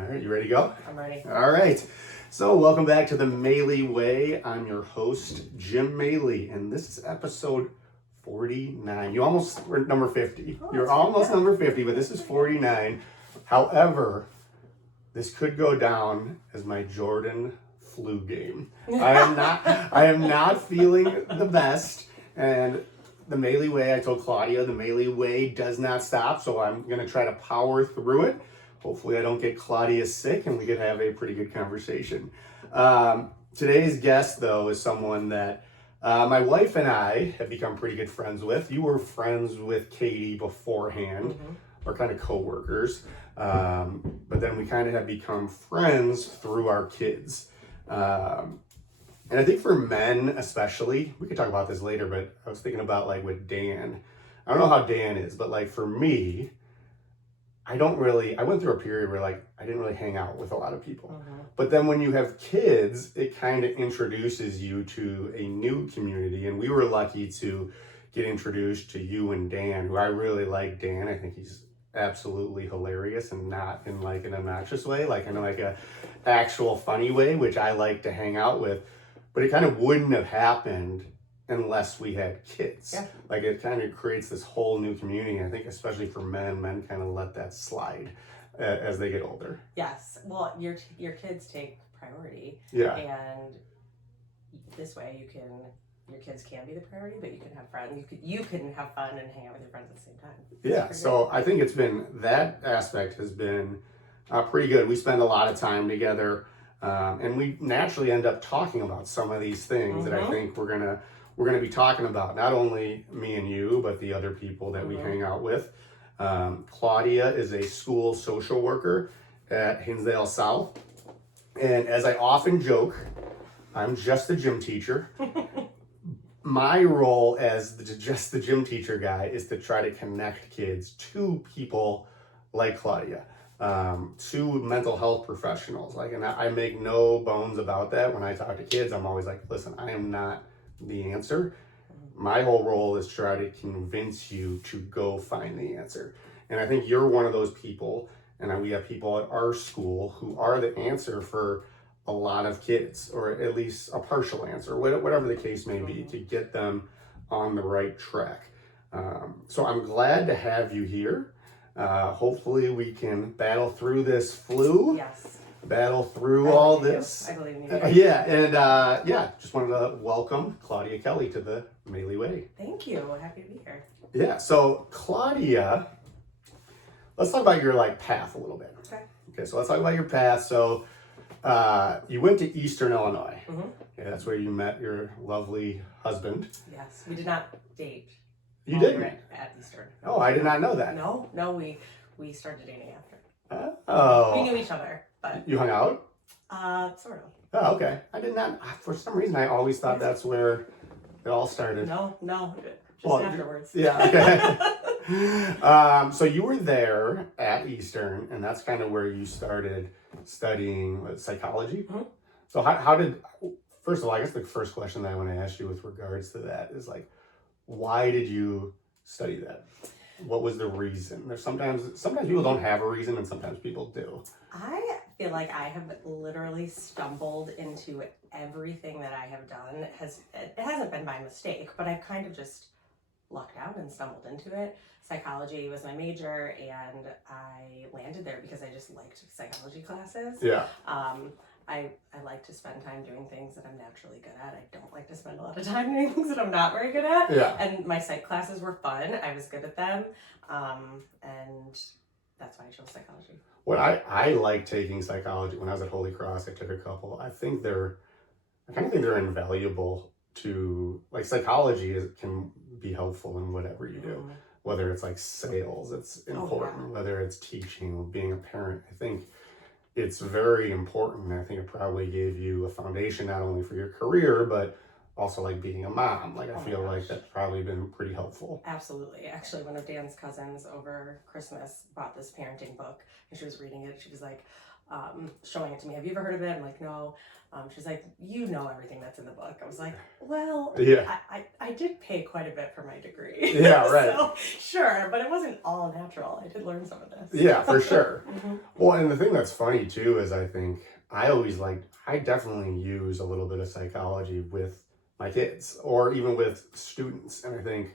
All right, you ready to go? I'm ready. All right. So welcome back to the Maley Way. I'm your host, Jim Maley, and this is episode 49. You almost were number 50. You're almost number 50, but this is 49. However, this could go down as my Jordan flu game. I am not feeling the best, and the Maley Way, I told Claudia, the Maley Way does not stop, so I'm going to try to power through it. Hopefully I don't get Claudia sick and we could have a pretty good conversation. Today's guest, though, is someone that my wife and I have become pretty good friends with. You were friends with Katie beforehand, or kind of co-workers, but then we kind of have become friends through our kids. And I think for men especially, we could talk about this later, but I was thinking about like with Dan. I don't know how Dan is, but like for me, I went through a period where like I didn't really hang out with a lot of people. But then when you have kids, it kind of introduces you to a new community. And we were lucky to get introduced to you and Dan, who I really like Dan. I think he's absolutely hilarious and not in like an obnoxious way, like in like a actual funny way, which I like to hang out with. But it kind of wouldn't have happened unless we had kids. Yeah. Like it kind of creates this whole new community. I think especially for men kind of let that slide as they get older. Yes. Well, your kids take priority. Yeah. And this way your kids can be the priority, but you can have friends. You can have fun and hang out with your friends at the same time. Yeah. So I think that aspect has been pretty good. We spend a lot of time together, and we naturally end up talking about some of these things that I think we're gonna be talking about, not only me and you, but the other people that we hang out with. Claudia is a school social worker at Hinsdale South. And as I often joke, I'm just a gym teacher. My role as just the gym teacher guy is to try to connect kids to people like Claudia, to mental health professionals. And I make no bones about that. When I talk to kids, I'm always like, listen, I am not the answer. My whole role is to try to convince you to go find the answer. And I think you're one of those people, and we have people at our school who are the answer for a lot of kids, or at least a partial answer, whatever the case may be, to get them on the right track. So I'm glad to have you here. Hopefully we can battle through this flu. Yes. Battle through all this. I believe in you. Just wanted to welcome Claudia Kelly to the Maley Way. Thank you. Happy to be here. Yeah, so Claudia, let's talk about your path a little bit. Okay, so let's talk about your path. So you went to Eastern Illinois. Okay, that's where you met your lovely husband. Yes, we did not date. You didn't? At Eastern. Oh, I did not know that. No, we started dating after. Oh. We knew each other. But you hung out? Sort of. Oh, okay. I did not. For some reason, I always thought that's where it all started. No, just afterwards. Yeah. Okay. So you were there at Eastern, and that's kind of where you started studying psychology. So how did? First of all, I guess the first question that I want to ask you with regards to that is why did you study that? What was the reason? There's sometimes people don't have a reason, and sometimes people do. I feel like I have literally stumbled into everything that I have done. It hasn't been by mistake, but I've kind of just lucked out and stumbled into it. Psychology was my major, and I landed there because I just liked psychology classes. Yeah. I like to spend time doing things that I'm naturally good at. I don't like to spend a lot of time doing things that I'm not very good at. Yeah. And my psych classes were fun. I was good at them. And that's why I chose psychology. What I like taking psychology. When I was at Holy Cross, I took a couple. I kind of think they're invaluable to, psychology can be helpful in whatever you do. Whether it's sales, it's important. Whether it's teaching, being a parent, I think it's very important. I think it probably gave you a foundation not only for your career, but also like being a mom. Like I Oh my feel like gosh. that's probably been pretty helpful. Absolutely. Actually, one of Dan's cousins over Christmas bought this parenting book, and she was reading it. She was like, showing it to me. Have you ever heard of it? I'm like, no. She's like, you know everything that's in the book. I was like, well, Yeah. I did pay quite a bit for my degree. Yeah, right. So, sure, but it wasn't all natural. I did learn some of this. Yeah, for sure. Mm-hmm. Well, and the thing that's funny too is I think I definitely use a little bit of psychology with my kids or even with students. And I think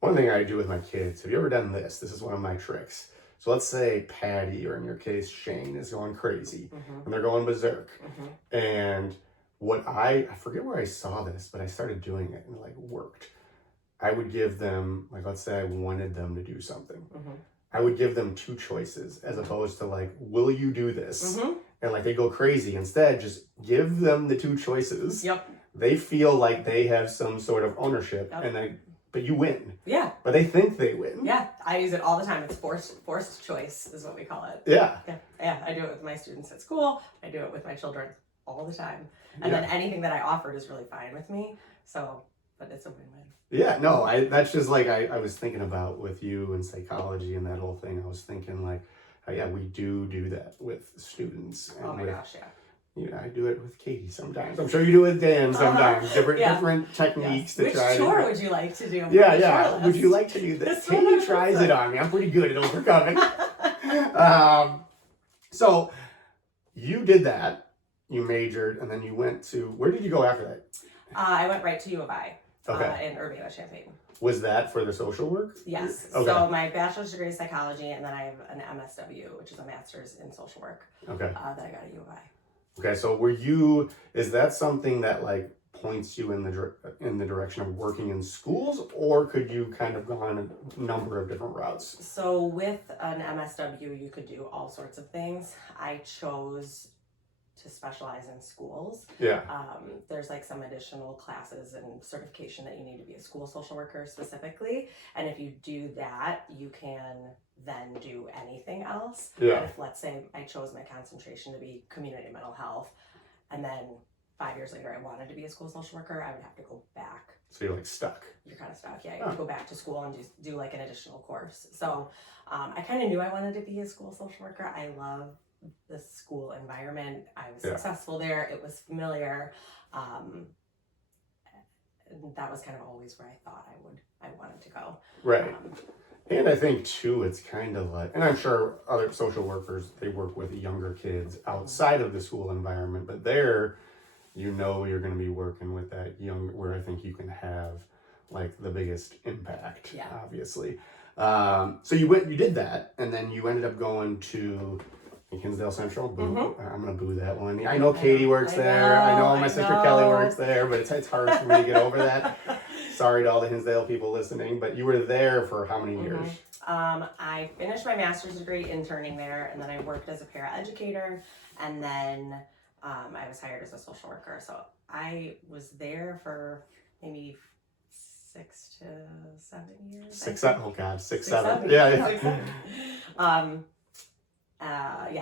one thing I do with my kids, have you ever done this? This is one of my tricks. So let's say Patty, or in your case, Shane, is going crazy and they're going berserk. And I forget where I saw this, but I started doing it and it like worked. I would give them, like, let's say I wanted them to do something. I would give them two choices as opposed to like, will you do this? And like they go crazy. Instead, just give them the two choices. Yep. They feel like they have some sort of ownership, but you win. Yeah. But they think they win. Yeah, I use it all the time. It's forced choice is what we call it. Yeah. Yeah, I do it with my students at school. I do it with my children all the time. And then anything that I offered is really fine with me. So, but it's a win-win. Yeah, no, that's just like I was thinking about with you and psychology and that whole thing. I was thinking like, yeah, we do that with students. And Oh my gosh, yeah. You know, I do it with Katie sometimes. I'm sure you do it with Dan sometimes. Different techniques to try. Which chore would you like to do? Yeah. Would you like to do this? Katie tries it on me. I'm pretty good at overcoming. So you did that. You majored, and then you went to, where did you go after that? I went right to U of I Okay. in Urbana-Champaign. Was that for the social work? Yes. Okay. So my bachelor's degree is psychology, and then I have an MSW, which is a master's in social work. Okay. That I got at U of I. Okay, so is that something that like points you in the direction of working in schools, or could you kind of go on a number of different routes? So with an MSW, you could do all sorts of things. I chose to specialize in schools. Yeah. There's like some additional classes and certification that you need to be a school social worker specifically. And if you do that, you can then do anything else. Yeah. And if, let's say, I chose my concentration to be community mental health, and then 5 years later I wanted to be a school social worker, I would have to go back. So you're like stuck. You're kind of stuck, yeah. You have to go back to school and do like an additional course. So I kind of knew I wanted to be a school social worker. I love the school environment. I was successful there. It was familiar. And that was kind of always where I thought I wanted to go. Right. And I think too, it's kind of like, and I'm sure other social workers, they work with younger kids outside of the school environment, but there, you're going to be working with that young, where I think you can have like the biggest impact, obviously. So you did that, and then you ended up going to Hinsdale Central. Boo. I'm gonna boo that one. I know Katie works there. I know my sister Kelly works there, but it's hard for me to get over that. Sorry to all the Hinsdale people listening, but you were there for how many years? I finished my master's degree interning there, and then I worked as a paraeducator, and then I was hired as a social worker. So I was there for maybe 6 to 7 years. 6, 7. Oh God, 6, 7. 7. Yeah. 6, 7.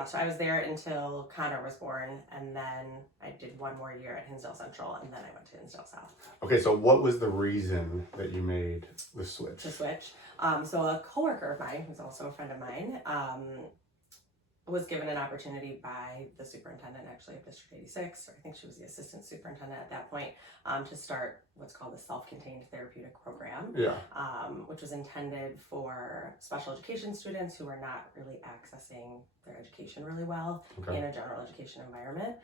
So I was there until Connor was born, and then I did 1 more year at Hinsdale Central, and then I went to Hinsdale South. Okay, so what was the reason that you made the switch? So a coworker of mine, who's also a friend of mine, was given an opportunity by the superintendent, actually, of District 86, or I think she was the assistant superintendent at that point, to start what's called the self-contained therapeutic program, which was intended for special education students who are not really accessing their education really well in a general education environment.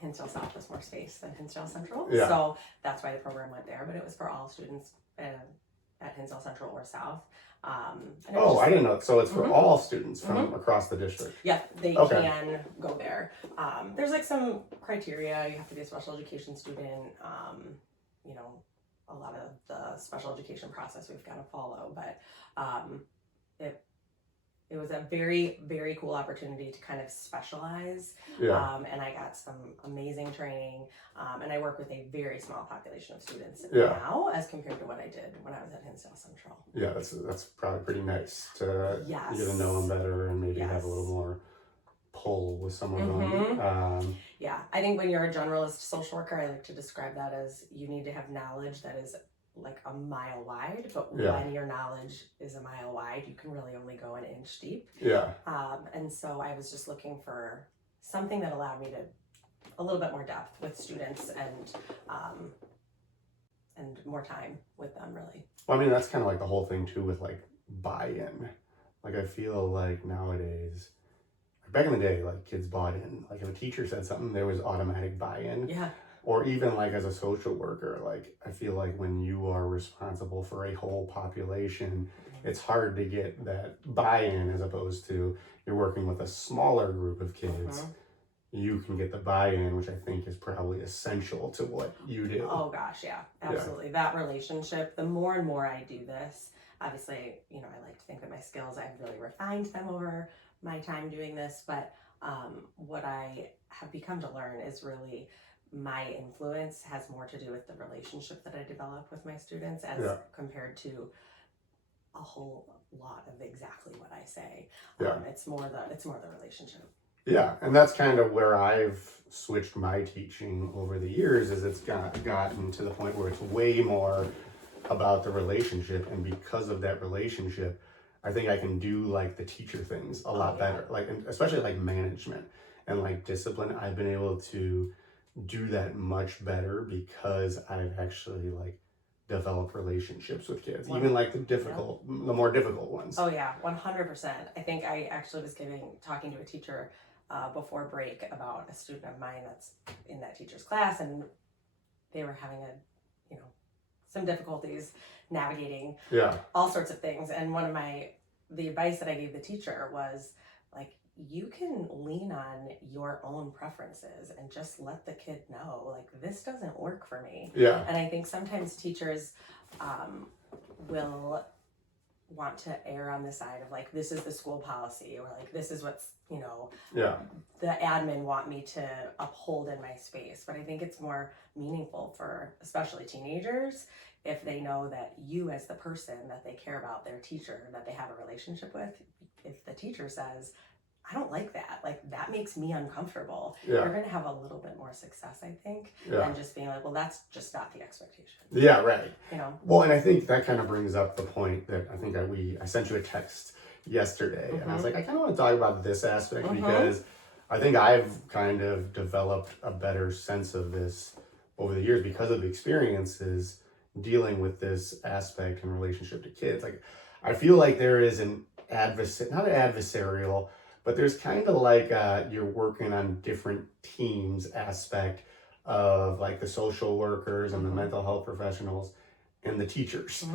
Hinsdale South has more space than Hinsdale Central, so that's why the program went there, but it was for all students at Hinsdale Central or South. I didn't know. So it's for all students from across the district. Yeah, they can go there. There's like some criteria. You have to be a special education student. A lot of the special education process we've got to follow. But it was a very, very cool opportunity to kind of specialize. And I got some amazing training. And I work with a very small population of students now as compared to what I did when I was at Hinsdale Central. Yeah, that's probably pretty nice to get to know them better and maybe have a little more pull with some of Mhm. them. Yeah, I think when you're a generalist social worker, I like to describe that as you need to have knowledge that is like a mile wide, but Yeah. when your knowledge is a mile wide, you can really only go an inch deep. Yeah. And so I was just looking for something that allowed me to a little bit more depth with students and more time with them, really. Well, I mean, that's kind of like the whole thing too with like buy-in. Like I feel like nowadays, back in the day, like kids bought in. Like if a teacher said something, there was automatic buy-in. Yeah. Or even like as a social worker, like I feel like when you are responsible for a whole population, it's hard to get that buy-in as opposed to you're working with a smaller group of kids. You can get the buy-in, which I think is probably essential to what you do. Oh gosh, yeah, absolutely. That relationship, the more and more I do this, obviously, you know, I like to think that my skills, I've really refined them over my time doing this, but what I have become to learn is really my influence has more to do with the relationship that I develop with my students as compared to a whole lot of exactly what I say. It's more the relationship. Yeah, and that's kind of where I've switched my teaching over the years, is it's gotten to the point where it's way more about the relationship, and because of that relationship, I think I can do like the teacher things a lot better, like especially like management and like discipline. I've been able to do that much better because I've actually like developed relationships with kids, even like the more difficult ones. Oh yeah, 100%. I think I actually was talking to a teacher before break about a student of mine that's in that teacher's class, and they were having some difficulties navigating all sorts of things. And the advice that I gave the teacher was like, you can lean on your own preferences and just let the kid know, like, this doesn't work for me. Yeah. And I think sometimes teachers will want to err on the side of like, this is the school policy, or like, this is what's, the admin want me to uphold in my space. But I think it's more meaningful for especially teenagers if they know that you, as the person that they care about, their teacher that they have a relationship with, if the teacher says, I don't like that, like that makes me uncomfortable, you're going to have a little bit more success, I think, than just being like, well, that's just not the expectation. Yeah, right. Well, and I think that kind of brings up the point that I think I sent you a text yesterday, and I was like, I kind of want to talk about this aspect because I think I've kind of developed a better sense of this over the years because of the experiences dealing with this aspect in relationship to kids. Like, I feel like there is not an adversarial, but there's kind of like you're working on different teams aspect of like the social workers and the mental health professionals and the teachers.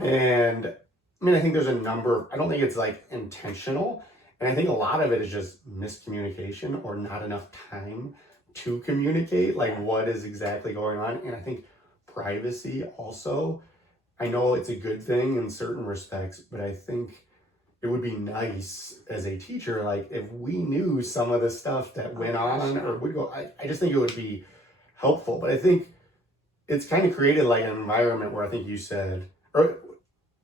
And I mean, I think there's a number, I don't think it's like intentional. And I think a lot of it is just miscommunication or not enough time to communicate like what is exactly going on. And I think privacy also, I know it's a good thing in certain respects, but I think it would be nice as a teacher, like if we knew some of the stuff that went on or would go, I just think it would be helpful. But I think it's kind of created like an environment where I think you said, or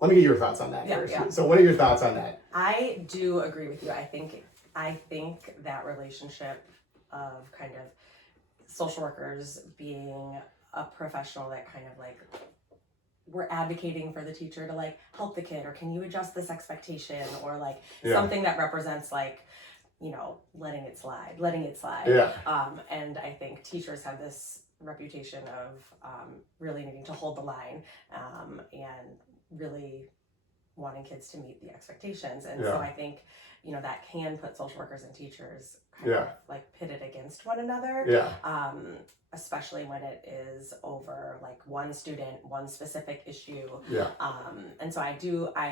let me get your thoughts on that first. Yeah. So what are your thoughts on that? I do agree with you. I think that relationship of kind of social workers being a professional that kind of like, we're advocating for the teacher to like help the kid, or can you adjust this expectation, or like something that represents like, letting it slide. Yeah. And I think teachers have this reputation of really needing to hold the line and really wanting kids to meet the expectations. And so I think, that can put social workers and teachers kind of like pitted against one another. Yeah. Especially when it is over like one student, one specific issue. Yeah. And so I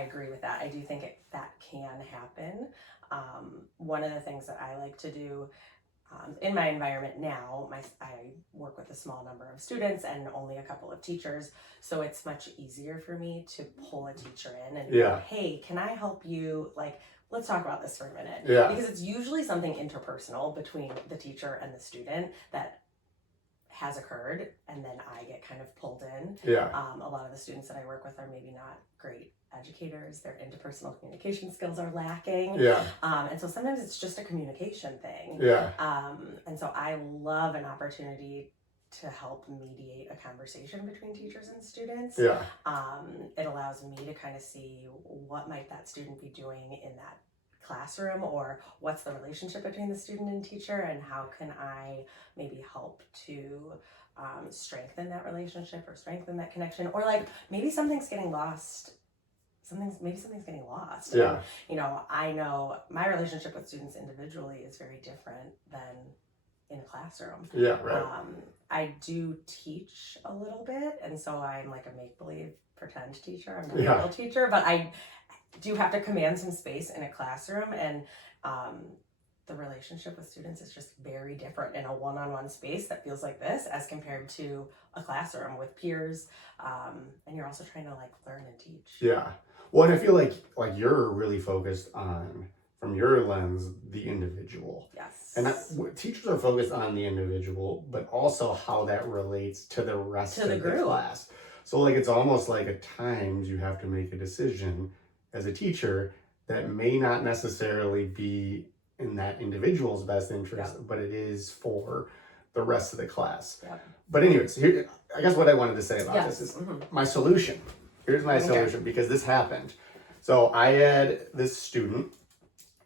agree with that. I do think that can happen. One of the things that I like to do in my environment now, I work with a small number of students and only a couple of teachers. So it's much easier for me to pull a teacher in and go, hey, can I help you? Like, let's talk about this for a minute. Yeah. Because it's usually something interpersonal between the teacher and the student that has occurred, and then I get kind of pulled in. Yeah. A lot of the students that I work with are maybe not great educators, their interpersonal communication skills are lacking. Yeah. And so sometimes it's just a communication thing. Yeah. And so I love an opportunity to help mediate a conversation between teachers and students. Yeah. It allows me to kind of see what might that student be doing in that classroom, or what's the relationship between the student and teacher, and how can I maybe help to strengthen that relationship or strengthen that connection, or like maybe something's getting lost. Maybe something's getting lost. Yeah. And, you know, I know my relationship with students individually is very different than in a classroom. Yeah, right. I do teach a little bit, and so I'm like a make-believe pretend teacher. I'm not a real teacher, but I do have to command some space in a classroom, and the relationship with students is just very different in a one-on-one space that feels like this as compared to a classroom with peers, and you're also trying to like learn and teach. Yeah. Well, and I feel like you're really focused on, from your lens, the individual. Yes. And teachers are focused on the individual, but also how that relates to the rest of the class. So like it's almost like at times you have to make a decision as a teacher that may not necessarily be in that individual's best interest, but it is for the rest of the class. But anyways, here, I guess what I wanted to say about this is my solution. Here's my solution, because this happened. So I had this student,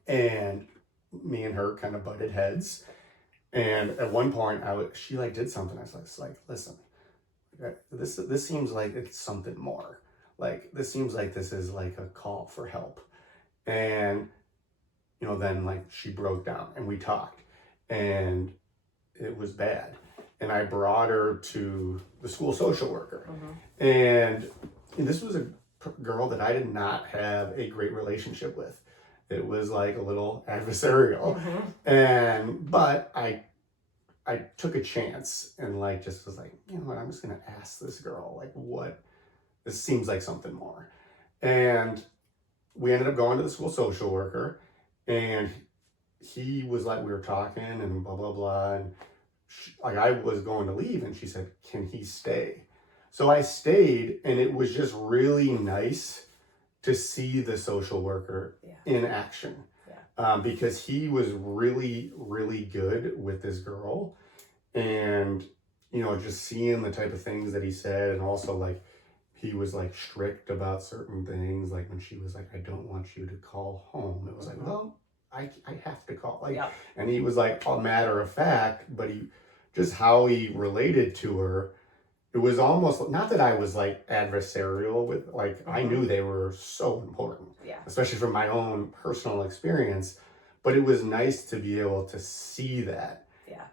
and me and her kind of butted heads. And at one point, she like did something. I was like, listen, this seems like it's something more. Like this seems like this is like a call for help. And you know, then like she broke down, and we talked, and it was bad. And I brought her to the school social worker, and this was a girl that I did not have a great relationship with. It was like a little adversarial, but I took a chance and like just was like, you know what, I'm just gonna ask this girl like, what, this seems like something more. And we ended up going to the school social worker, and he was like, we were talking and blah blah blah, and like I was going to leave, and she said, can he stay? So I stayed, and it was just really nice to see the social worker in action, because he was really, really good with this girl. And, you know, just seeing the type of things that he said, and also like he was like strict about certain things, like when she was like, I don't want you to call home. It was like, well, I have to call. Like, and he was like a matter of fact, but he just how he related to her. It was almost, not that I was like adversarial with, like, I knew they were so important, especially from my own personal experience, but it was nice to be able to see that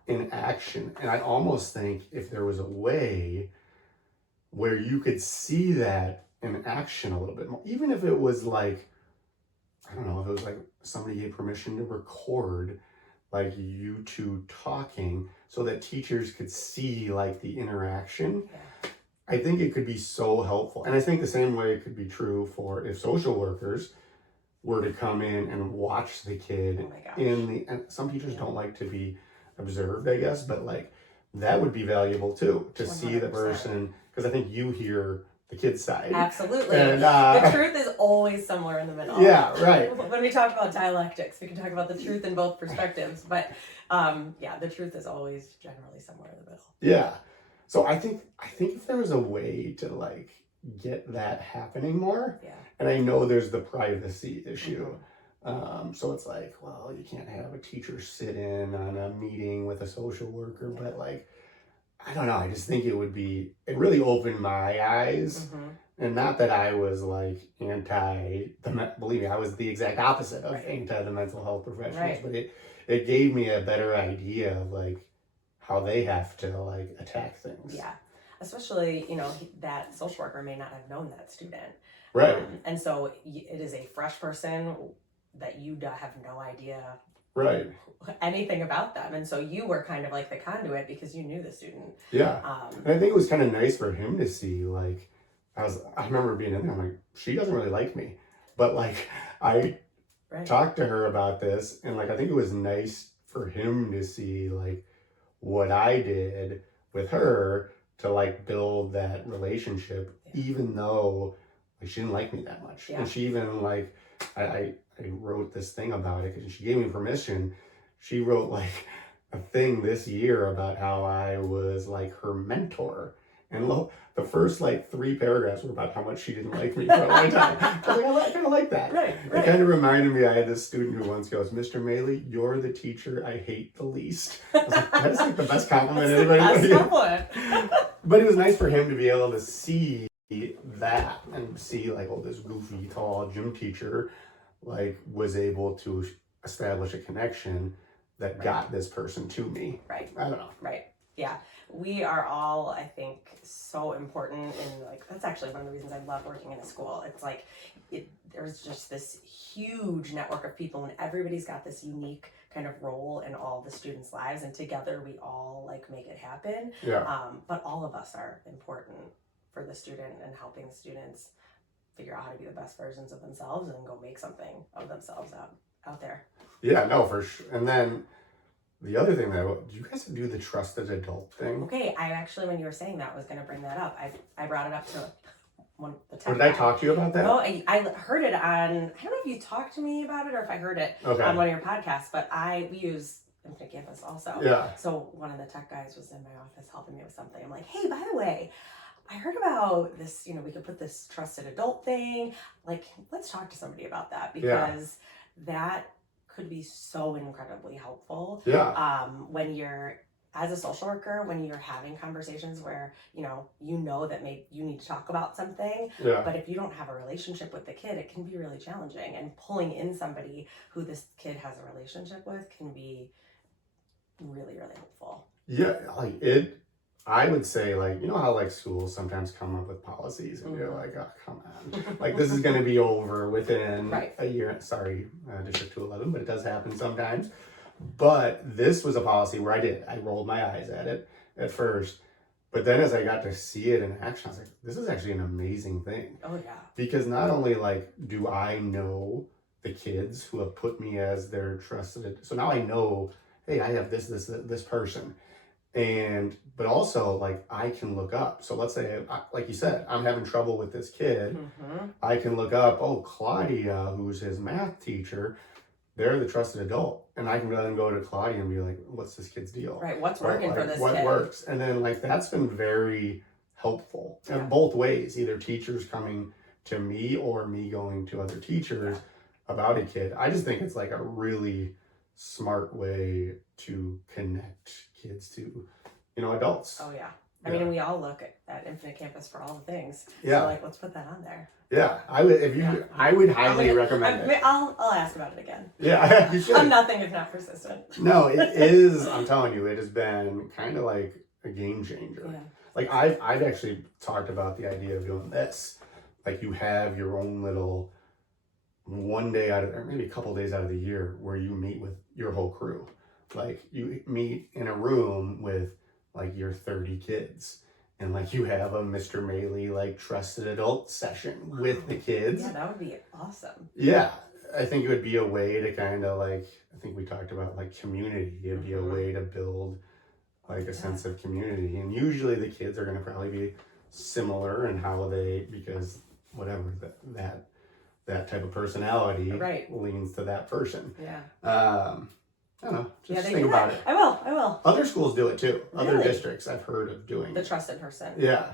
in action. And I almost think if there was a way where you could see that in action a little bit more, even if it was like, I don't know, if it was like somebody gave permission to record like you two talking so that teachers could see like the interaction. I think it could be so helpful. And I think the same way it could be true for if social workers were to come in and watch the kid and some teachers don't like to be observed, I guess, but like that would be valuable too, to 100%. See the person, because I think you hear the kid's side. Absolutely. And the truth is always somewhere in the middle. Yeah, right. When we talk about dialectics, we can talk about the truth in both perspectives, but the truth is always generally somewhere in the middle. Yeah. So I think if there was a way to like get that happening more, and I know there's the privacy issue. So it's like, well, you can't have a teacher sit in on a meeting with a social worker, but like, I don't know. I just think it really opened my eyes. And not that I was like believe me, I was the exact opposite of anti the mental health professionals, but it gave me a better idea of like how they have to like attack things. Yeah. Especially, you know, that social worker may not have known that student. Right. And so it is a fresh person that you have no idea anything about them, and so you were kind of like the conduit because you knew the student. And I think it was kind of nice for him to see, like, I remember being in there, I'm like, she doesn't really like me, but like I talked to her about this, and like I think it was nice for him to see like what I did with her to like build that relationship, even though like she didn't like me that much. Yeah. And she even like, I wrote this thing about it because she gave me permission. She wrote like a thing this year about how I was like her mentor. And the first like 3 paragraphs were about how much she didn't like me for a long time. I was like, I kind of like that. Right. It kind of reminded me, I had this student who once goes, Mr. Maley, you're the teacher I hate the least. I was like, that is like the best compliment anybody That's could compliment. But it was nice for him to be able to see that and see like, oh, this goofy, tall gym teacher like was able to establish a connection that got this person to me. Right. I don't know. Right. Yeah. We are all, I think, so important, and like that's actually one of the reasons I love working in a school. It's like there's just this huge network of people, and everybody's got this unique kind of role in all the students' lives, and together we all like make it happen. Yeah. But all of us are important for the student and helping the students figure out how to be the best versions of themselves and go make something of themselves out there. Yeah, no, for sure. And then the other thing do you guys do the trusted adult thing? Okay, I actually, when you were saying that, was going to bring that up. I brought it up to one of the tech Or did I talk to you about that? No, I heard it on, I don't know if you talked to me about it or if I heard it Okay. on one of your podcasts, but we use Infinite Campus also. Yeah. So one of the tech guys was in my office helping me with something. I'm like, hey, by the way, I heard about this, we could put this trusted adult thing. Like, let's talk to somebody about that, because that could be so incredibly helpful. Yeah. When you're, as a social worker, when you're having conversations where, you know that maybe you need to talk about something, Yeah. but if you don't have a relationship with the kid, it can be really challenging. And pulling in somebody who this kid has a relationship with can be really, really helpful. Yeah, like I would say, like, you know how like schools sometimes come up with policies and you're like, oh, come on. Like, this is going to be over within a year. Sorry, District 211, but it does happen sometimes. But this was a policy where I rolled my eyes at it at first. But then as I got to see it in action, I was like, this is actually an amazing thing. Oh, yeah. Because not only like do I know the kids who have put me as their trusted, so now I know, hey, I have this person. But also like I can look up. So let's say, like you said, I'm having trouble with this kid. Mm-hmm. I can look up, oh, Claudia, who's his math teacher, they're the trusted adult. And I can then go to Claudia and be like, what's this kid's deal? Right, what's working for this what kid? What works? And then like that's been very helpful in both ways, either teachers coming to me or me going to other teachers about a kid. I just think it's like a really smart way to connect kids to, adults. Oh, yeah. I mean, we all look at Infinite Campus for all the things. Yeah. So, like, let's put that on there. Yeah, I would highly recommend it. I'll ask about it again. Yeah, you should. I'm nothing if not persistent. No, it is. I'm telling you, it has been kind of like a game changer. Yeah. Like I've actually talked about the idea of doing this. Like you have your own little one day or maybe a couple days out of the year where you meet with your whole crew. Like you meet in a room with like your 30 kids. And like you have a Mr. Maley like trusted adult session with the kids. Yeah, that would be awesome. Yeah, I think it would be a way to kind of like, I think we talked about like community. It'd be a way to build like a sense of community. And usually the kids are going to probably be similar in how because whatever that type of personality leans to that person. Yeah. I don't know. Just think about it. I will. Other schools do it too. Really? Other districts I've heard of doing The trusted person. Yeah.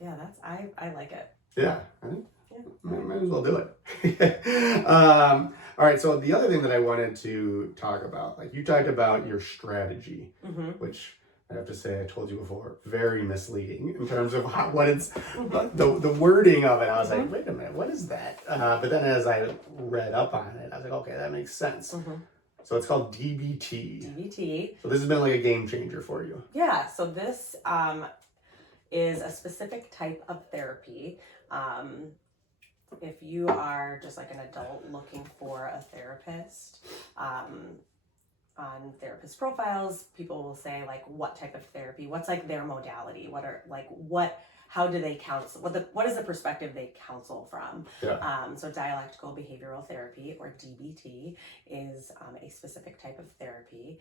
Yeah, I like it. Yeah. I think might as well do it. All right. So the other thing that I wanted to talk about, like you talked about your strategy, which I have to say, I told you before, very misleading in terms of what it's, the wording of it. I was like, wait a minute, what is that? But then as I read up on it, I was like, okay, that makes sense. So it's called DBT. DBT. So this has been like a game changer for you. Yeah. So this is a specific type of therapy. If you are just like an adult looking for a therapist, on therapist profiles, people will say like, what type of therapy? What's like their modality? How do they counsel? What is the perspective they counsel from? Yeah. So dialectical behavioral therapy, or DBT, is a specific type of therapy.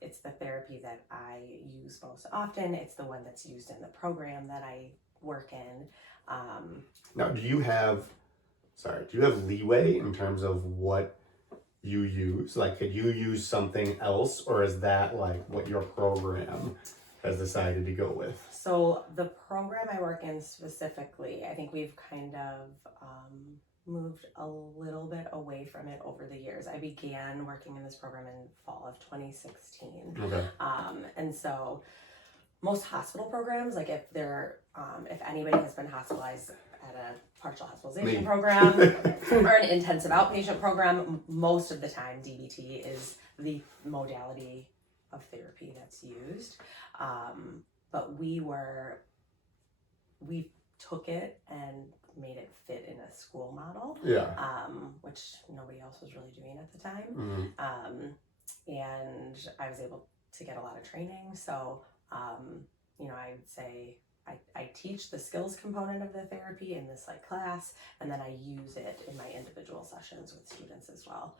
It's the therapy that I use most often. It's the one that's used in the program that I work in. Now, do you have leeway in terms of what you use? Like, could you use something else, or is that like what your program has decided to go with? So the program I work in specifically, I think we've kind of moved a little bit away from it over the years. I began working in this program in fall of 2016. Okay. And so most hospital programs, like if anybody has been hospitalized at a partial hospitalization program or an intensive outpatient program, most of the time DBT is the modality of therapy that's used. But we took it and made it fit in a school model, which nobody else was really doing at the time. And I was able to get a lot of training. So, I would say I teach the skills component of the therapy in this like class, and then I use it in my individual sessions with students as well,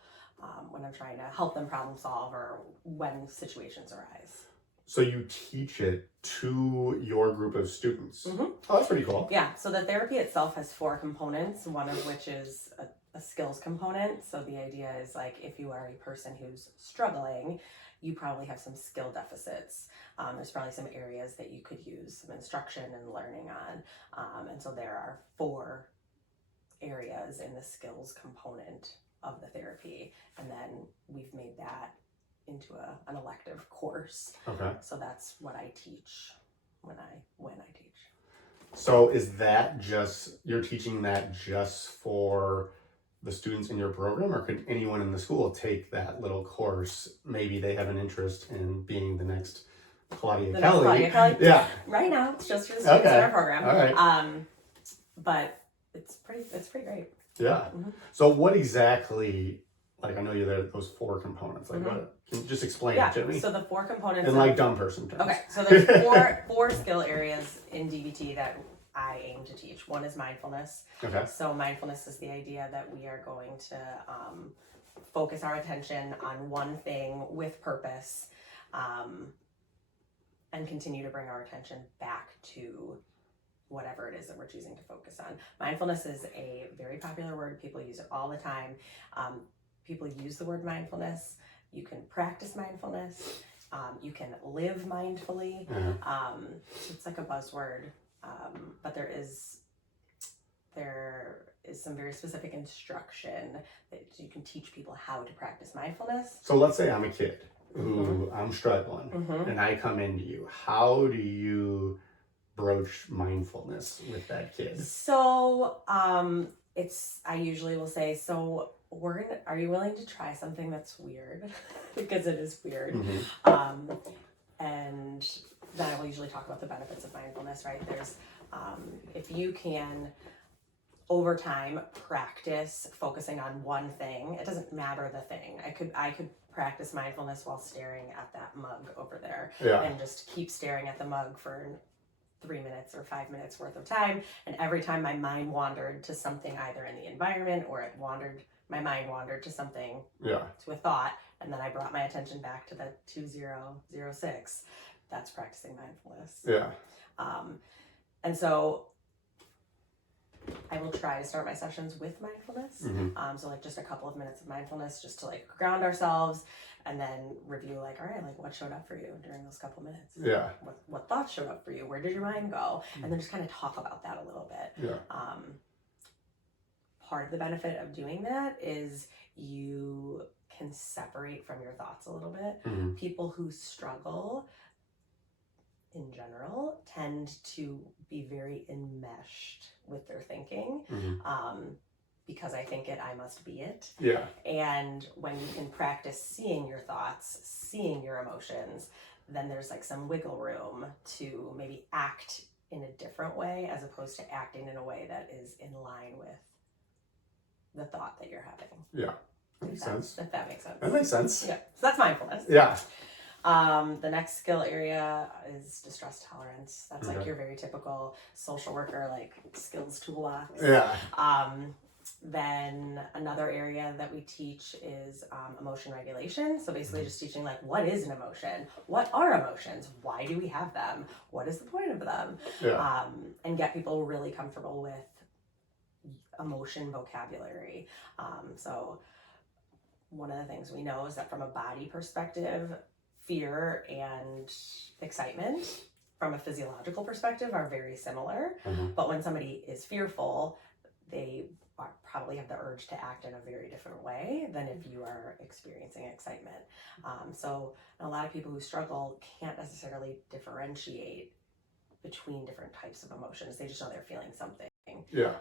when I'm trying to help them problem solve or when situations arise. So you teach it to your group of students. Mm-hmm. Oh, that's pretty cool. Yeah, so the therapy itself has 4 components, one of which is a skills component. So the idea is like if you are a person who's struggling, you probably have some skill deficits. There's probably some areas that you could use some instruction and learning on. And so there are 4 areas in the skills component of the therapy. And then we've made that into an elective course. Okay. So that's what I teach when I teach. So is that you're teaching that just for the students in your program, or could anyone in the school take that little course? Maybe they have an interest in being the next Claudia Kelly. Claudia Kelly. Yeah. Right now, it's just for the students in our program. All right. But it's pretty great. Yeah. Mm-hmm. So what exactly? Like I know there those 4 components. Like what? Can you just explain it to me? So the 4 components. In like dumb person terms. Okay. So there's four skill areas in DBT that I aim to teach. One is mindfulness. Okay. So mindfulness is the idea that we are going to focus our attention on one thing with purpose, and continue to bring our attention back to whatever it is that we're choosing to focus on. Mindfulness is a very popular word. People use it all the time. People use the word mindfulness. You can practice mindfulness. You can live mindfully. It's like a buzzword, but there is some very specific instruction that you can teach people how to practice mindfulness. So let's say I'm a kid who I'm struggling, and I come into you. How do you broach mindfulness with that kid? So I usually will say, so are you willing to try something that's weird? Because it is weird. And then I will usually talk about the benefits of mindfulness, right? There's, if you can over time practice focusing on one thing, it doesn't matter the thing. I could practice mindfulness while staring at that mug over there, and just keep staring at the mug for 3 minutes or 5 minutes worth of time. And every time my mind wandered to something either in the environment or my mind wandered to something, to a thought, and then I brought my attention back to the 2006. That's practicing mindfulness. Yeah. And so I will try to start my sessions with mindfulness. So like just a couple of minutes of mindfulness just to like ground ourselves, and then review like, all right, like what showed up for you during those couple minutes? Yeah. What thoughts showed up for you? Where did your mind go? And then just kind of talk about that a little bit. Yeah. Part of the benefit of doing that is you can separate from your thoughts a little bit. People who struggle in general tend to be very enmeshed with their thinking, because I think it, I must be it. Yeah. And when you can practice seeing your thoughts, seeing your emotions, then there's like some wiggle room to maybe act in a different way as opposed to acting in a way that is in line with the thought that you're having. Yeah. That makes sense. If that makes sense. That makes sense. Yeah. So that's mindfulness. Yeah. The next skill area is distress tolerance. That's like your very typical social worker, like skills toolbox. Yeah. Then another area that we teach is emotion regulation. So basically just teaching like, what is an emotion? What are emotions? Why do we have them? What is the point of them? Yeah. And get people really comfortable with emotion vocabulary. So one of the things we know is that from a body perspective, fear and excitement from a physiological perspective are very similar. But when somebody is fearful, they probably have the urge to act in a very different way than if you are experiencing excitement. So a lot of people who struggle can't necessarily differentiate between different types of emotions. They just know they're feeling something. Yeah.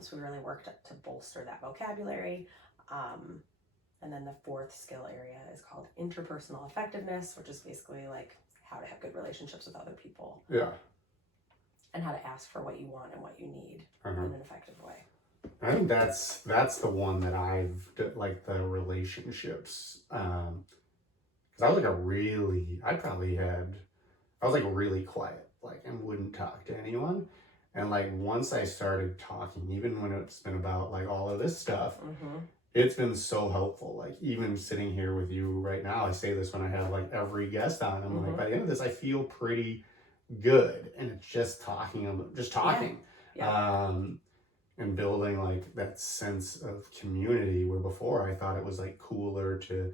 So we really worked to bolster that vocabulary. And then the fourth skill area is called interpersonal effectiveness, which is basically like how to have good relationships with other people. Yeah. And how to ask for what you want and what you need in an effective way. I think that's the one that I've like the relationships. Because I was like I was like really quiet, like, and wouldn't talk to anyone. And like once I started talking, even when it's been about like all of this stuff, it's been so helpful. Like even sitting here with you right now, I say this when I have like every guest on. I'm like, by the end of this, I feel pretty good, and it's just talking. Yeah. And building like that sense of community where before I thought it was like cooler to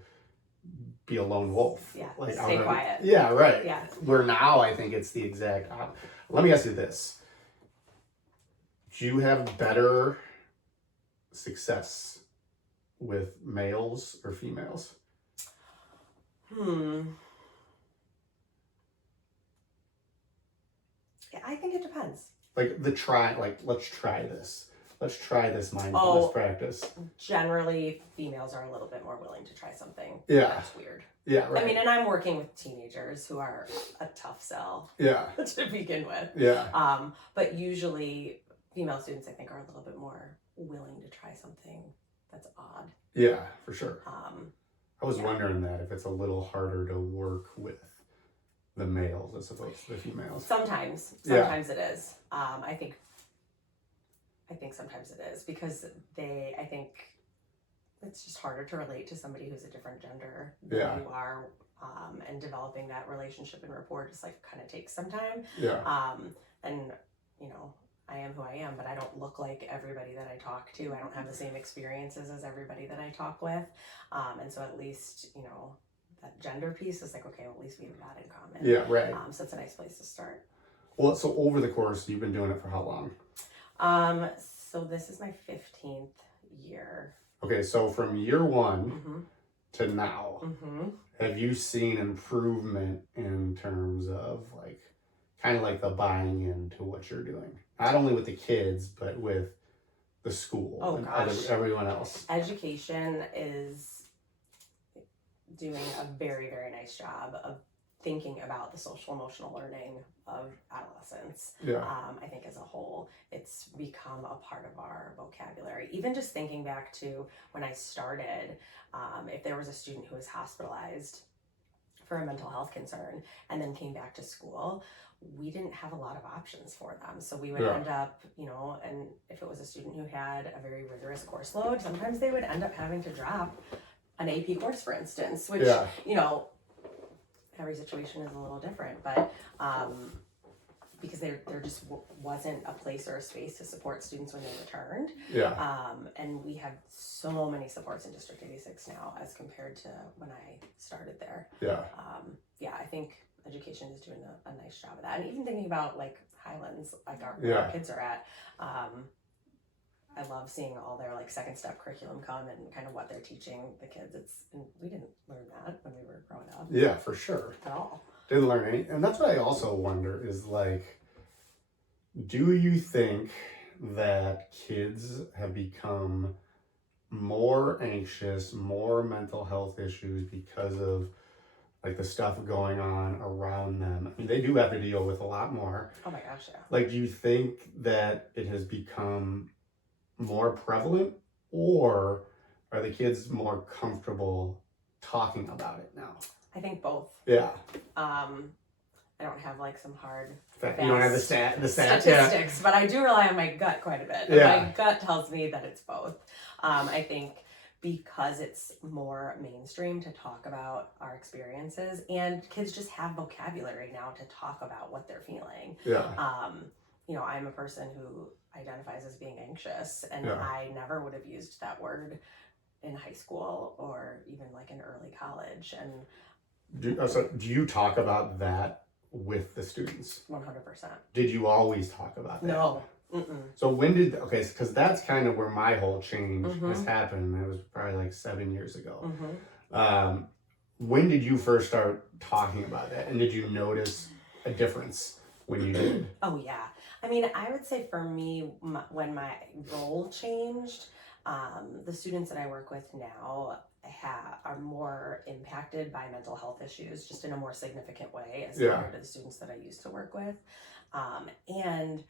be a lone wolf. Yeah, like stay quiet. Yeah, right. Yeah. Where now I think it's the exact opposite. Let me ask you this. Do you have better success with males or females? Yeah, I think it depends. Like let's try this. Let's try this mindfulness practice. Generally, females are a little bit more willing to try something. Yeah. That's weird. Yeah, right. I mean, and I'm working with teenagers who are a tough sell. Yeah. To begin with. Yeah. But usually female students, I think, are a little bit more willing to try something that's odd. Yeah, for sure. I was wondering that if it's a little harder to work with the males as opposed to the females. Sometimes it is. I think sometimes it is because I think it's just harder to relate to somebody who's a different gender than you are, and developing that relationship and rapport just like kind of takes some time. Yeah. And you know, I am who I am, but I don't look like everybody that I talk to. I don't have the same experiences as everybody that I talk with, and so at least that gender piece is like, okay, well, at least we have that in common. Yeah, right. So it's a nice place to start. Well, so over the course, you've been doing it for how long? So this is my 15th year. Okay, so from year one to now, have you seen improvement in terms of like, kind of like the buying into what you're doing? Not only with the kids, but with the school and everyone else. Education is doing a very, very nice job of thinking about the social emotional learning of adolescents. Yeah. I think as a whole, it's become a part of our vocabulary. Even just thinking back to when I started, if there was a student who was hospitalized for a mental health concern and then came back to school, we didn't have a lot of options for them. So we would end up, and if it was a student who had a very rigorous course load, sometimes they would end up having to drop an AP course, for instance, which, every situation is a little different, but because there just wasn't a place or a space to support students when they returned. Yeah. And we have so many supports in District 86 now as compared to when I started there. Yeah. I think education is doing a nice job of that. And even thinking about like Highlands, like where our kids are at, I love seeing all their like second step curriculum come and kind of what they're teaching the kids. And we didn't learn that when we were growing up. Yeah, for sure. At all. Didn't learn any. And that's what I also wonder is like, do you think that kids have become more anxious, more mental health issues because of like the stuff going on around them? I mean, they do have to deal with a lot more. Oh my gosh, yeah. Like, do you think that it has become more prevalent, or are the kids more comfortable talking about it now? I think both. Yeah. I don't have like some hard You don't have the stats, statistics, but I do rely on my gut quite a bit. Yeah. My gut tells me that it's both. I think because it's more mainstream to talk about our experiences, and kids just have vocabulary now to talk about what they're feeling. Yeah. You know, I'm a person who identifies as being anxious, and Yeah. I never would have used that word in high school or even like in early college. And Do you talk about that with the students? 100%. Did you always talk about that? No. Mm-mm. So when did, because that's kind of where my whole change has happened. It was probably like 7 years ago. When did you first start talking about that? And did you notice a difference when you did? Oh, yeah. I mean, I would say for me, when my role changed, the students that I work with now are more impacted by mental health issues just in a more significant way as compared to the students that I used to work with. And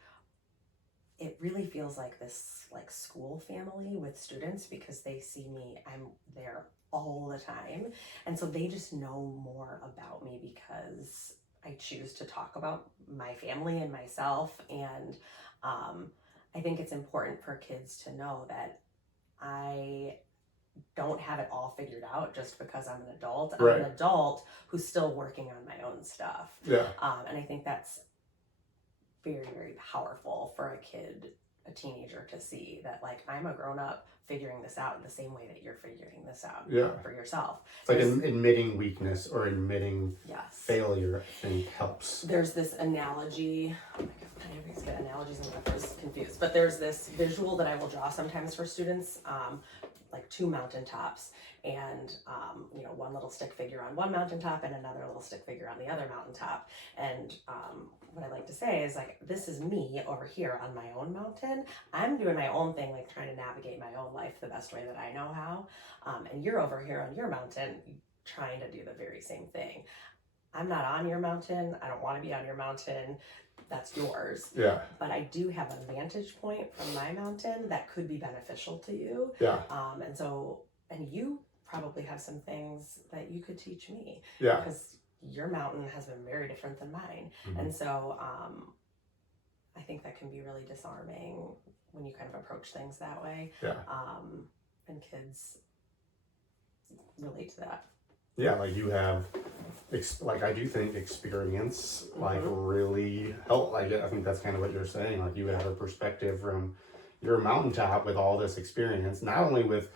it really feels like this like school family with students because they see me, I'm there all the time. And so they just know more about me because I choose to talk about my family and myself. And I think it's important for kids to know that I don't have it all figured out just because I'm an adult. I'm an adult who's still working on my own stuff. Yeah. And I think that's very, very powerful for a teenager to see that like I'm a grown up figuring this out in the same way that you're figuring this out for yourself. It's like admitting weakness or admitting failure, I think helps. There's this analogy, oh my God, I always get analogies and I'm first confused, but there's this visual that I will draw sometimes for students, like two mountaintops, and you know, one little stick figure on one mountaintop and another little stick figure on the other mountaintop. And what I like to say is like, this is me over here on my own mountain. I'm doing my own thing, like trying to navigate my own life the best way that I know how. And you're over here on your mountain trying to do the very same thing. I'm not on your mountain. I don't want to be on your mountain. That's yours. Yeah. But I do have a vantage point from my mountain that could be beneficial to you. Yeah. And you probably have some things that you could teach me. Yeah. Because your mountain has been very different than mine. And so I think that can be really disarming when you kind of approach things that way. Yeah. And kids relate to that. Yeah, like you have, like I do think experience like really help. Like I think that's kind of what you're saying. Like you have a perspective from your mountaintop with all this experience, not only with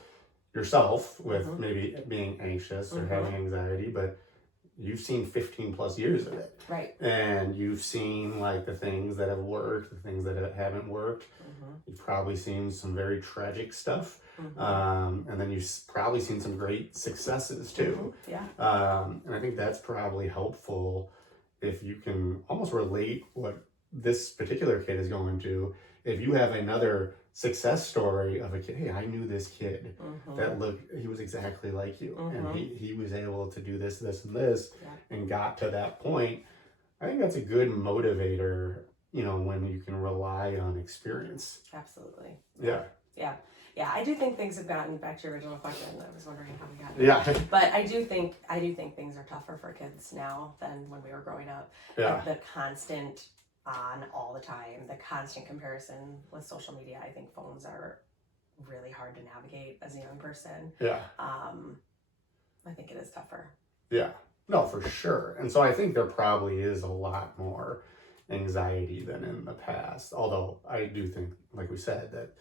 yourself, with maybe being anxious or having anxiety, but you've seen 15 plus years of it. Right. And you've seen like the things that have worked, the things that haven't worked. You've probably seen some very tragic stuff. And then you've probably seen some great successes too. Yeah. And I think that's probably helpful if you can almost relate what this particular kid is going to. If you have another success story of a kid, hey, I knew this kid that he was exactly like you, and he was able to do this, this, and this, and got to that point. I think that's a good motivator, you know, when you can rely on experience. Absolutely. Yeah. Yeah. Yeah, I do think things have gotten back to your original question. I was wondering how we got there. Yeah. But I do think things are tougher for kids now than when we were growing up. Yeah. Like the constant on all the time, the constant comparison with social media. I think phones are really hard to navigate as a young person. Yeah. I think it is tougher. Yeah. No, for sure. And so I think there probably is a lot more anxiety than in the past. Although I do think, like we said, that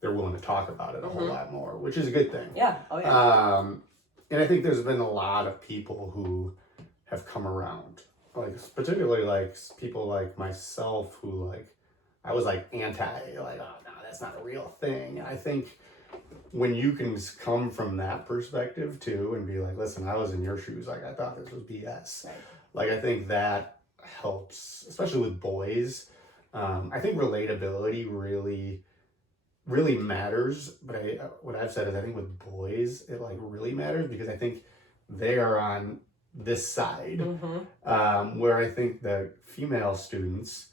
they're willing to talk about it a whole lot more, which is a good thing. Yeah. Oh yeah. And I think there's been a lot of people who have come around, like particularly like people like myself who like, I was like anti, like, oh no, that's not a real thing. And I think when you can come from that perspective too and be like, listen, I was in your shoes, like I thought this was BS. Right. Like I think that helps, especially with boys. I think relatability really matters, but what I've said is I think with boys it like really matters because I think they are on this side, where I think the female students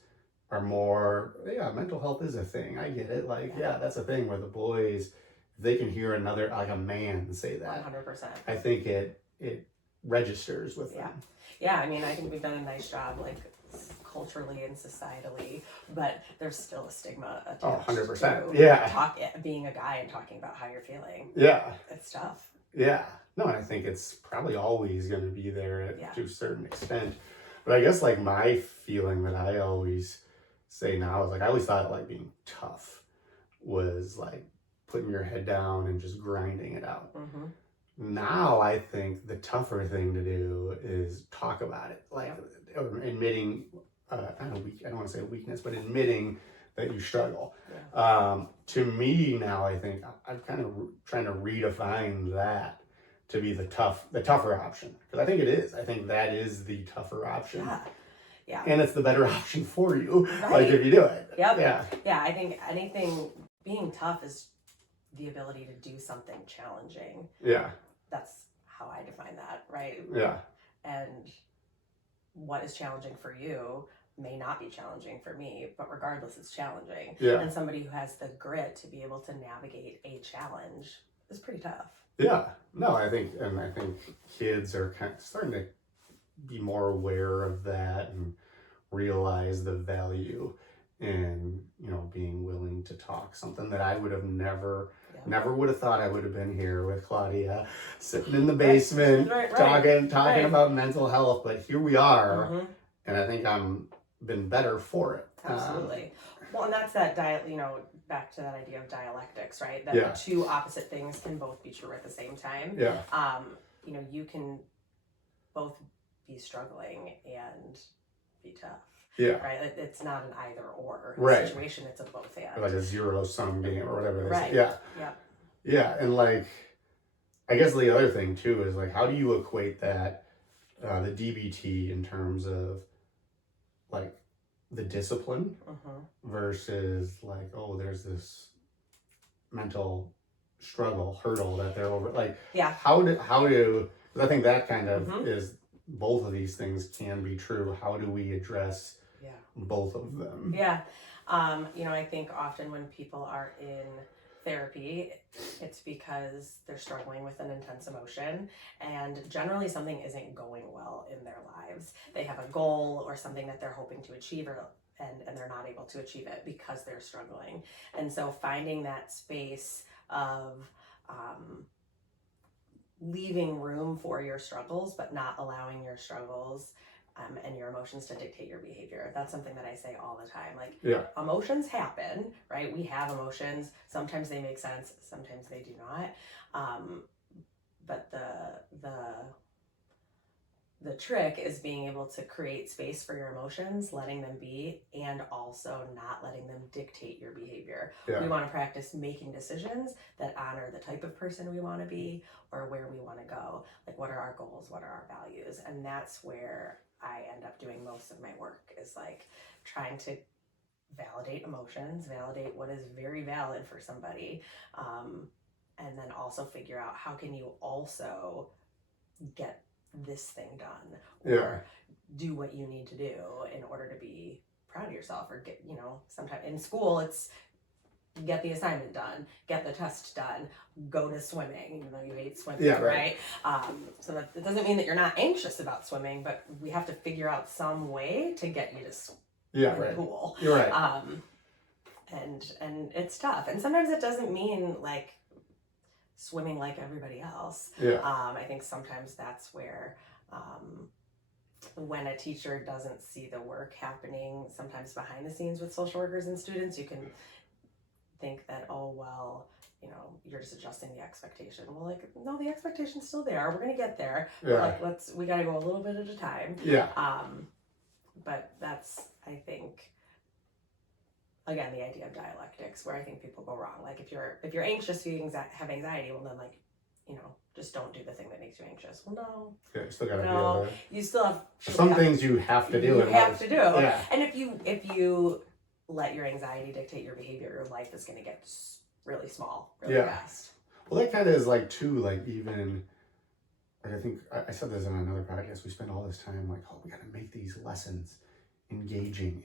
are more, mental health is a thing. I get it. Like, that's a thing where the boys, if they can hear another, like a man say that, 100%. I think it registers with them. Yeah, I mean, I think we've done a nice job, like, culturally and societally, but there's still a stigma attached 100%. to being a guy and talking about how you're feeling. Yeah. It's tough. Yeah. No, I think it's probably always going to be there to a certain extent. But I guess like my feeling that I always say now is like, I always thought like being tough was like putting your head down and just grinding it out. Mm-hmm. Now I think the tougher thing to do is talk about it, like admitting, I don't want to say weakness, but admitting that you struggle. To me now, I think I'm kind of trying to redefine that to be the tougher option, because I think it is. I think that is the tougher option. Yeah. And it's the better option for you, like if you do it. Yeah. I think being tough is the ability to do something challenging. Yeah. That's how I define that, right? Yeah. And what is challenging for you may not be challenging for me, but regardless, it's challenging. Yeah. And somebody who has the grit to be able to navigate a challenge is pretty tough. Yeah. No, I think kids are kind of starting to be more aware of that and realize the value in, being willing to talk. Something that I would have never would have thought I would have been here with Claudia, sitting in the basement, talking about mental health, but here we are. Mm-hmm. And I think I'm been better for it. Absolutely. Well, and that's that back to that idea of dialectics, right? That the two opposite things can both be true at the same time. Yeah. You can both be struggling and be tough. Yeah. Right? It's not an either or situation, it's a both and. Like a zero-sum game or whatever they say. Yeah. Yeah, and like, I guess the other thing too is like, how do you equate that, the DBT in terms of like the discipline versus like, oh, there's this mental hurdle that they're over. Like, how do, because I think that kind of is, both of these things can be true. How do we address both of them? Yeah. I think often when people are in therapy, it's because they're struggling with an intense emotion, and generally something isn't going well in their lives. They have a goal or something that they're hoping to achieve, and they're not able to achieve it because they're struggling. And so finding that space of leaving room for your struggles, but not allowing your struggles and your emotions to dictate your behavior. That's something that I say all the time. Like, emotions happen, right? We have emotions. Sometimes they make sense. Sometimes they do not. But the trick is being able to create space for your emotions, letting them be, and also not letting them dictate your behavior. We want to practice making decisions that honor the type of person we want to be or where we want to go. Like, what are our goals? What are our values? And that's where I end up doing most of my work, is like trying to validate emotions, validate what is very valid for somebody, and then also figure out how can you also get this thing done or do what you need to do in order to be proud of yourself, or get, sometimes in school it's get the assignment done, get the test done, go to swimming, even though you hate swimming, right? So that it doesn't mean that you're not anxious about swimming, but we have to figure out some way to get you to swim in the pool. You're right. And it's tough, and sometimes it doesn't mean like swimming like everybody else. I think sometimes that's where when a teacher doesn't see the work happening sometimes behind the scenes with social workers and students, you can think that, oh, well, you're just adjusting the expectation. Well, like, no, the expectation's still there. We're gonna get there. But like, we gotta go a little bit at a time. But that's, I think, again, the idea of dialectics, where I think people go wrong. Like, if you're anxious, you have anxiety, well then, like, just don't do the thing that makes you anxious. Well, no. You still gotta be able to. You still have some things you have to do. You have to do. And if you let your anxiety dictate your behavior, your life is going to get really small, really fast. Well, that kind of is like too, like, even, like, I think I said this in another podcast. We spend all this time like, oh, we got to make these lessons engaging,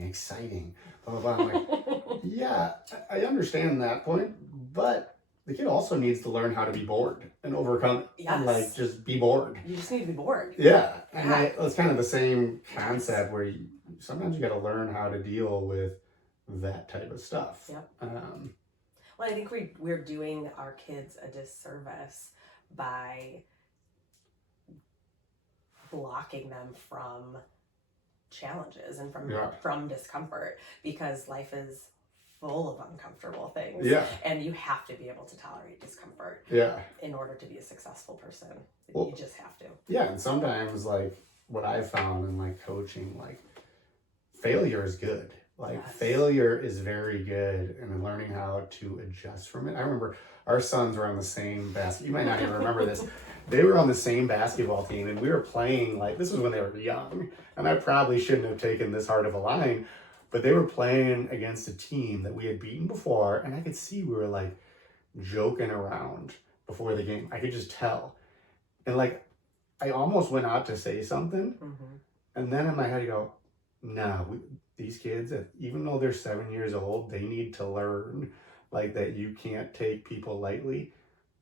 exciting, blah blah blah. I'm like, yeah, I understand that point, but the kid also needs to learn how to be bored and overcome and Yes. just be bored. You just need to be bored. Yeah. And it's kind of the same concept where sometimes you got to learn how to deal with that type of stuff. Yep. Well, I think we're doing our kids a disservice by blocking them from challenges and from discomfort, because life is full of uncomfortable things. Yeah. And you have to be able to tolerate discomfort. Yeah. In order to be a successful person. Well, you just have to. Yeah, and sometimes like what I found in like coaching, like failure is good. Like failure is very good, and learning how to adjust from it. I remember our sons were on the same you might not even remember this. They were on the same basketball team, and we were playing, like, this was when they were young, and I probably shouldn't have taken this hard of a line, but they were playing against a team that we had beaten before, and I could see we were like joking around before the game. I could just tell. And like, I almost went out to say something, and then in my head I go, no, these kids, even though they're 7 years old, they need to learn like that you can't take people lightly.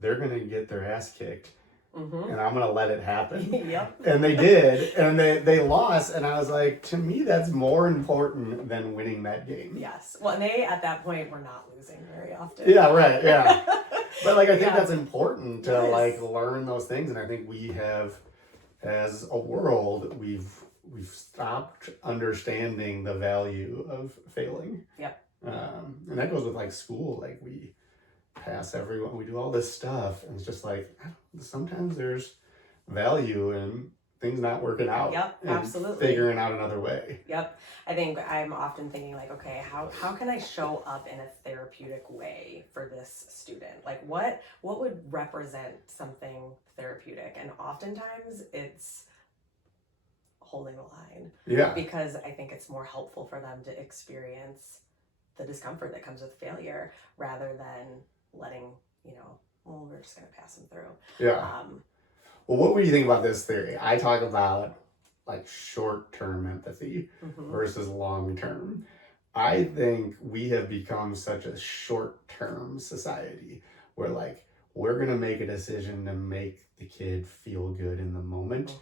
They're going to get their ass kicked, and I'm going to let it happen. Yep. And they did, and they lost, and I was like, to me, that's more important than winning that game. Yes. Well, and they, at that point, were not losing very often. Yeah, right, yeah. But like, I think that's important to like learn those things, and I think we have, as a world, we've stopped understanding the value of failing. Yep. And that goes with like school. Like we pass everyone, we do all this stuff, and it's just like sometimes there's value in things not working out. Yep, and absolutely. Figuring out another way. Yep. I think I'm often thinking like, okay, how can I show up in a therapeutic way for this student? Like what would represent something therapeutic? And oftentimes it's holding the line. Yeah. Because I think it's more helpful for them to experience the discomfort that comes with failure rather than letting, well, we're just going to pass them through. Yeah. Well, what do you think about this theory? I talk about like short-term empathy versus long-term. I think we have become such a short-term society where like we're going to make a decision to make the kid feel good in the moment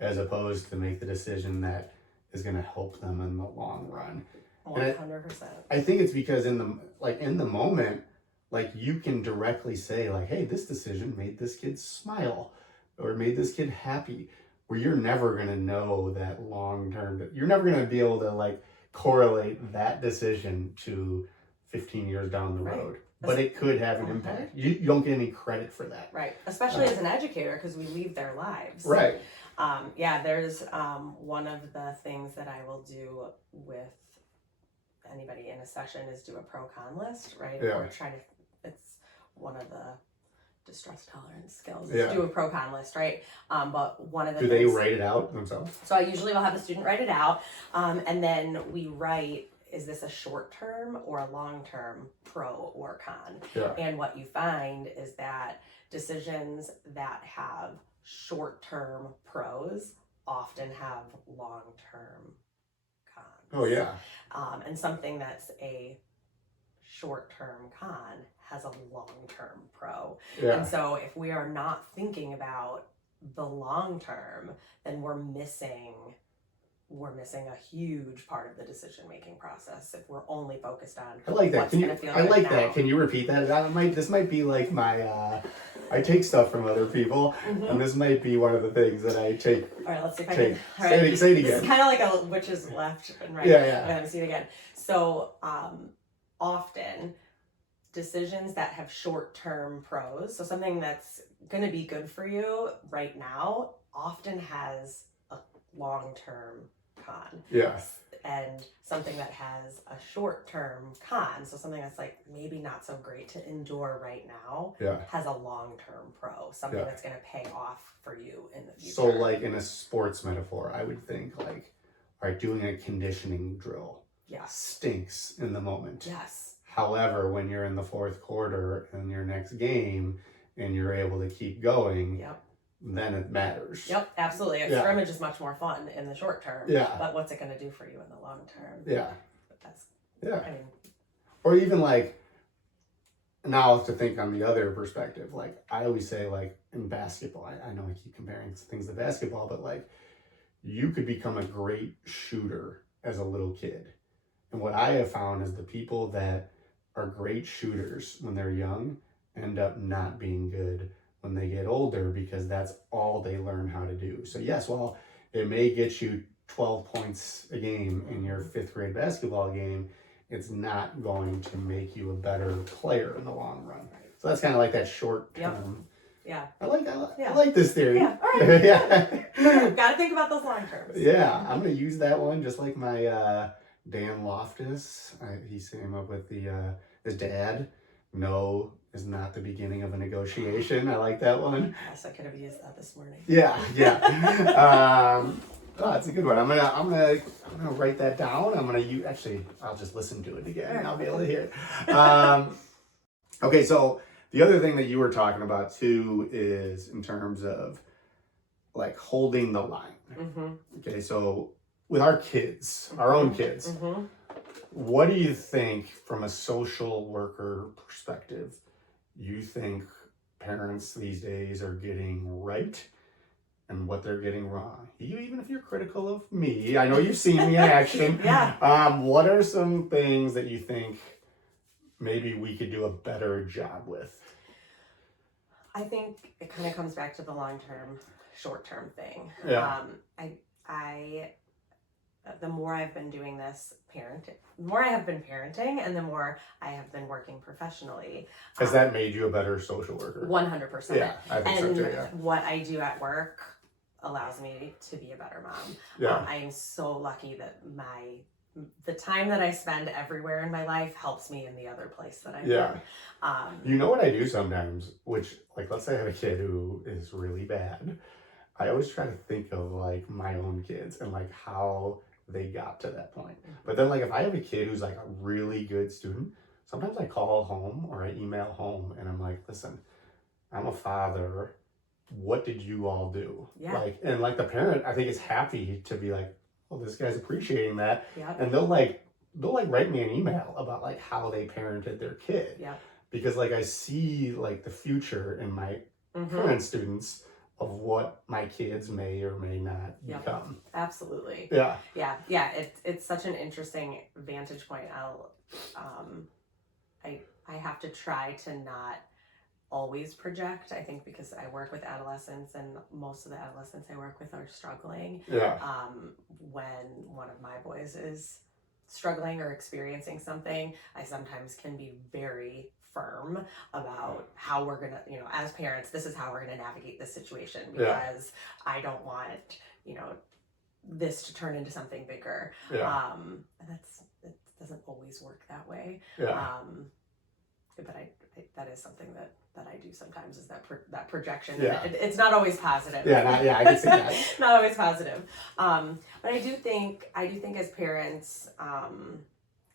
as opposed to make the decision that is going to help them in the long run. 100%. I think it's because in the moment, like you can directly say like, hey, this decision made this kid smile or made this kid happy, where you're never going to know that long term, you're never going to be able to like correlate that decision to 15 years down the road. But it could have an impact. You don't get any credit for that. Right. Especially as an educator, because we leave their lives. Right. There's one of the things that I will do with anybody in a session is do a pro-con list, right? Yeah. Or it's one of the distress tolerance skills is do a pro-con list, right? But one of the Do they write it out themselves? So I usually will have the student write it out, and then we write, is this a short-term or a long-term pro or con? Yeah. And what you find is that decisions that have short-term pros often have long-term cons. Oh, yeah. And something that's a short-term con has a long-term pro. Yeah. And so if we are not thinking about the long-term, then we're missing a huge part of the decision-making process if we're only focused on I like that. that. Can you repeat that? This might be like my, I take stuff from other people, and this might be one of the things that I take. All right, let's see if I can. All Say right. it again. This is kind of like a witch's left and right. Yeah. Let me see it again. So often decisions that have short-term pros, so something that's going to be good for you right now, often has a long-term con. Yes. And something that has a short-term con, so something that's like maybe not so great to endure right now, has a long-term pro, something that's going to pay off for you in the future. So like in a sports metaphor, I would think like, all right, doing a conditioning drill stinks in the moment. Yes. However, when you're in the fourth quarter in your next game and you're able to keep going, then it matters. Yep, absolutely. A scrimmage is much more fun in the short term. Yeah. But what's it going to do for you in the long term? Yeah. But that's, Yeah. I mean, or even like now to think on the other perspective, like I always say, like in basketball, I know I keep comparing things to basketball, but like you could become a great shooter as a little kid. And what I have found is the people that are great shooters when they're young end up not being good when they get older, because that's all they learn how to do. So yes, while it may get you 12 points a game in your 5th grade basketball game, it's not going to make you a better player in the long run. So that's kind of like that short term. Yeah. I like this theory. Yeah. All right. Yeah. Got to think about those long terms. Yeah. I'm going to use that one just like my Dan Loftus. He came up with his dad. No is not the beginning of a negotiation. I like that one. Yes, I could have used that this morning. Yeah. Oh, that's a good one. I'm gonna write that down. I'll just listen to it again and I'll be able to hear it. Okay, so the other thing that you were talking about too is in terms of like holding the line. Mm-hmm. Okay, so with our kids, our own kids, what do you think from a social worker perspective, you think parents these days are getting right and what they're getting wrong? Even if you're critical of me, I know you've seen me in action. Yeah. What are some things that you think maybe we could do a better job with? I think it kind of comes back to the long-term, short-term thing. Yeah. The more I've been doing this the more I have been parenting and the more I have been working professionally. Has that made you a better social worker? 100%. Yeah, I think so too, yeah. What I do at work allows me to be a better mom. Yeah. I am so lucky that the time that I spend everywhere in my life helps me in the other place that I'm in. You know what I do sometimes, which, like, let's say I have a kid who is really bad. I always try to think of, like, my own kids and, like, how they got to that point. But then, like, if I have a kid who's, like, a really good student, sometimes I call home or I email home and I'm like, listen, I'm a father. What did you all do? Yeah. And the parent, I think, is happy to be like, well, this guy's appreciating that. Yep. And they'll write me an email about like how they parented their kid. Yep. Because like I see like the future in my current students of what my kids may or may not become. Absolutely. Yeah. Yeah. It's such an interesting vantage point. I have to try to not always project, I think, because I work with adolescents and most of the adolescents I work with are struggling. Yeah. When one of my boys is struggling or experiencing something, I sometimes can be very firm about how we're gonna, as parents, this is how we're gonna navigate this situation, because I don't want, this to turn into something bigger. Yeah. And it doesn't always work that way. Yeah. But that is something that I do sometimes, is that projection. Yeah. It's not always positive. I can see that. Not always positive. But I do think as parents,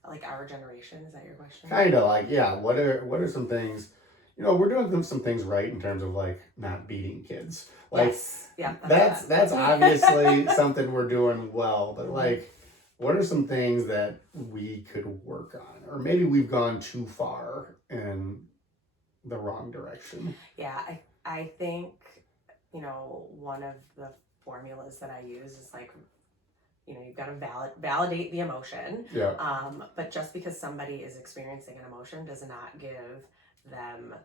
like our generation, is that your question? Kind of like, yeah. What are some things, we're doing some things right in terms of like not beating kids. Like, yes. Yeah. That's obviously something we're doing well, but like, what are some things that we could work on? Or maybe we've gone too far in the wrong direction. Yeah, I think, one of the formulas that I use is like, you've got to validate the emotion. Yeah. But just because somebody is experiencing an emotion does not give them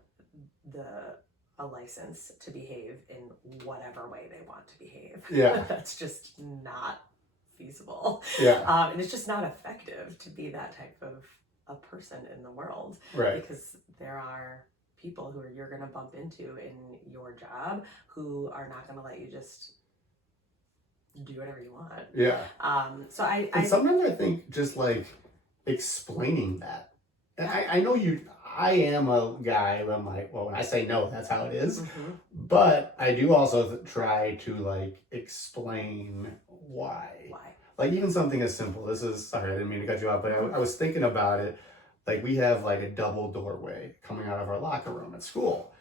a license to behave in whatever way they want to behave. Yeah. That's just not feasible. Yeah. And it's just not effective to be that type of a person in the world. Right. Because there are people who you're going to bump into in your job who are not going to let you just do whatever you want. Yeah. So I sometimes I think just like explaining that, and I know I am a guy where I'm like, well, when I say no, that's how it is. But I do also try to like explain why. Like even something as simple, sorry, I didn't mean to cut you off, but I was thinking about it. Like we have like a double doorway coming out of our locker room at school.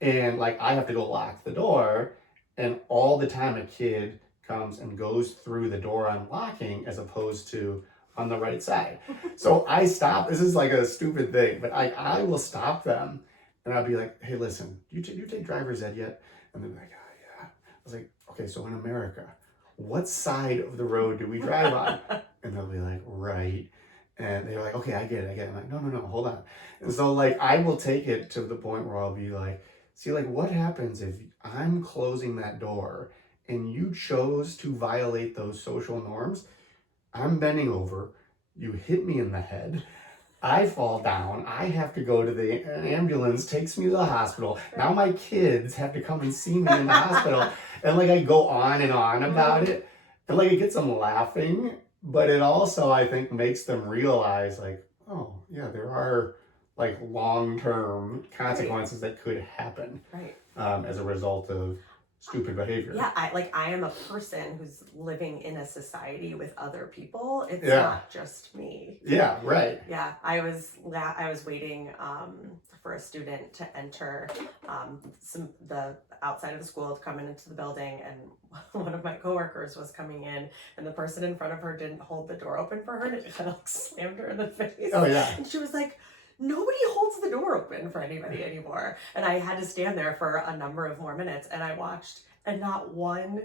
And like I have to go lock the door, and all the time a kid comes and goes through the door I'm locking, as opposed to on the right side. So I stop. This is like a stupid thing, but I will stop them and I'll be like, hey, listen, you take driver's ed yet? And they're like, oh, yeah. I was like, okay, so in America, what side of the road do we drive on? And they'll be like, right. And they're like, okay, I get it. I'm like, no, hold on. And so like, I will take it to the point where I'll be like, see, like, what happens if I'm closing that door and you chose to violate those social norms? I'm bending over, you hit me in the head, I fall down, I have to go to an ambulance, takes me to the hospital. Now my kids have to come and see me in the hospital. And like, I go on and on about it. And like, it gets them laughing, but it also, I think, makes them realize like, oh yeah, there are like long-term consequences that could happen as a result of stupid behavior. Yeah, I am a person who's living in a society with other people. It's not just me. Yeah, right. Yeah, I was waiting for a student to enter the outside of the school to come into the building, and one of my coworkers was coming in, and the person in front of her didn't hold the door open for her, and it kind of slammed her in the face. Oh yeah. And she was like, nobody holds the door open for anybody anymore. And I had to stand there for a number of more minutes, and I watched, and not one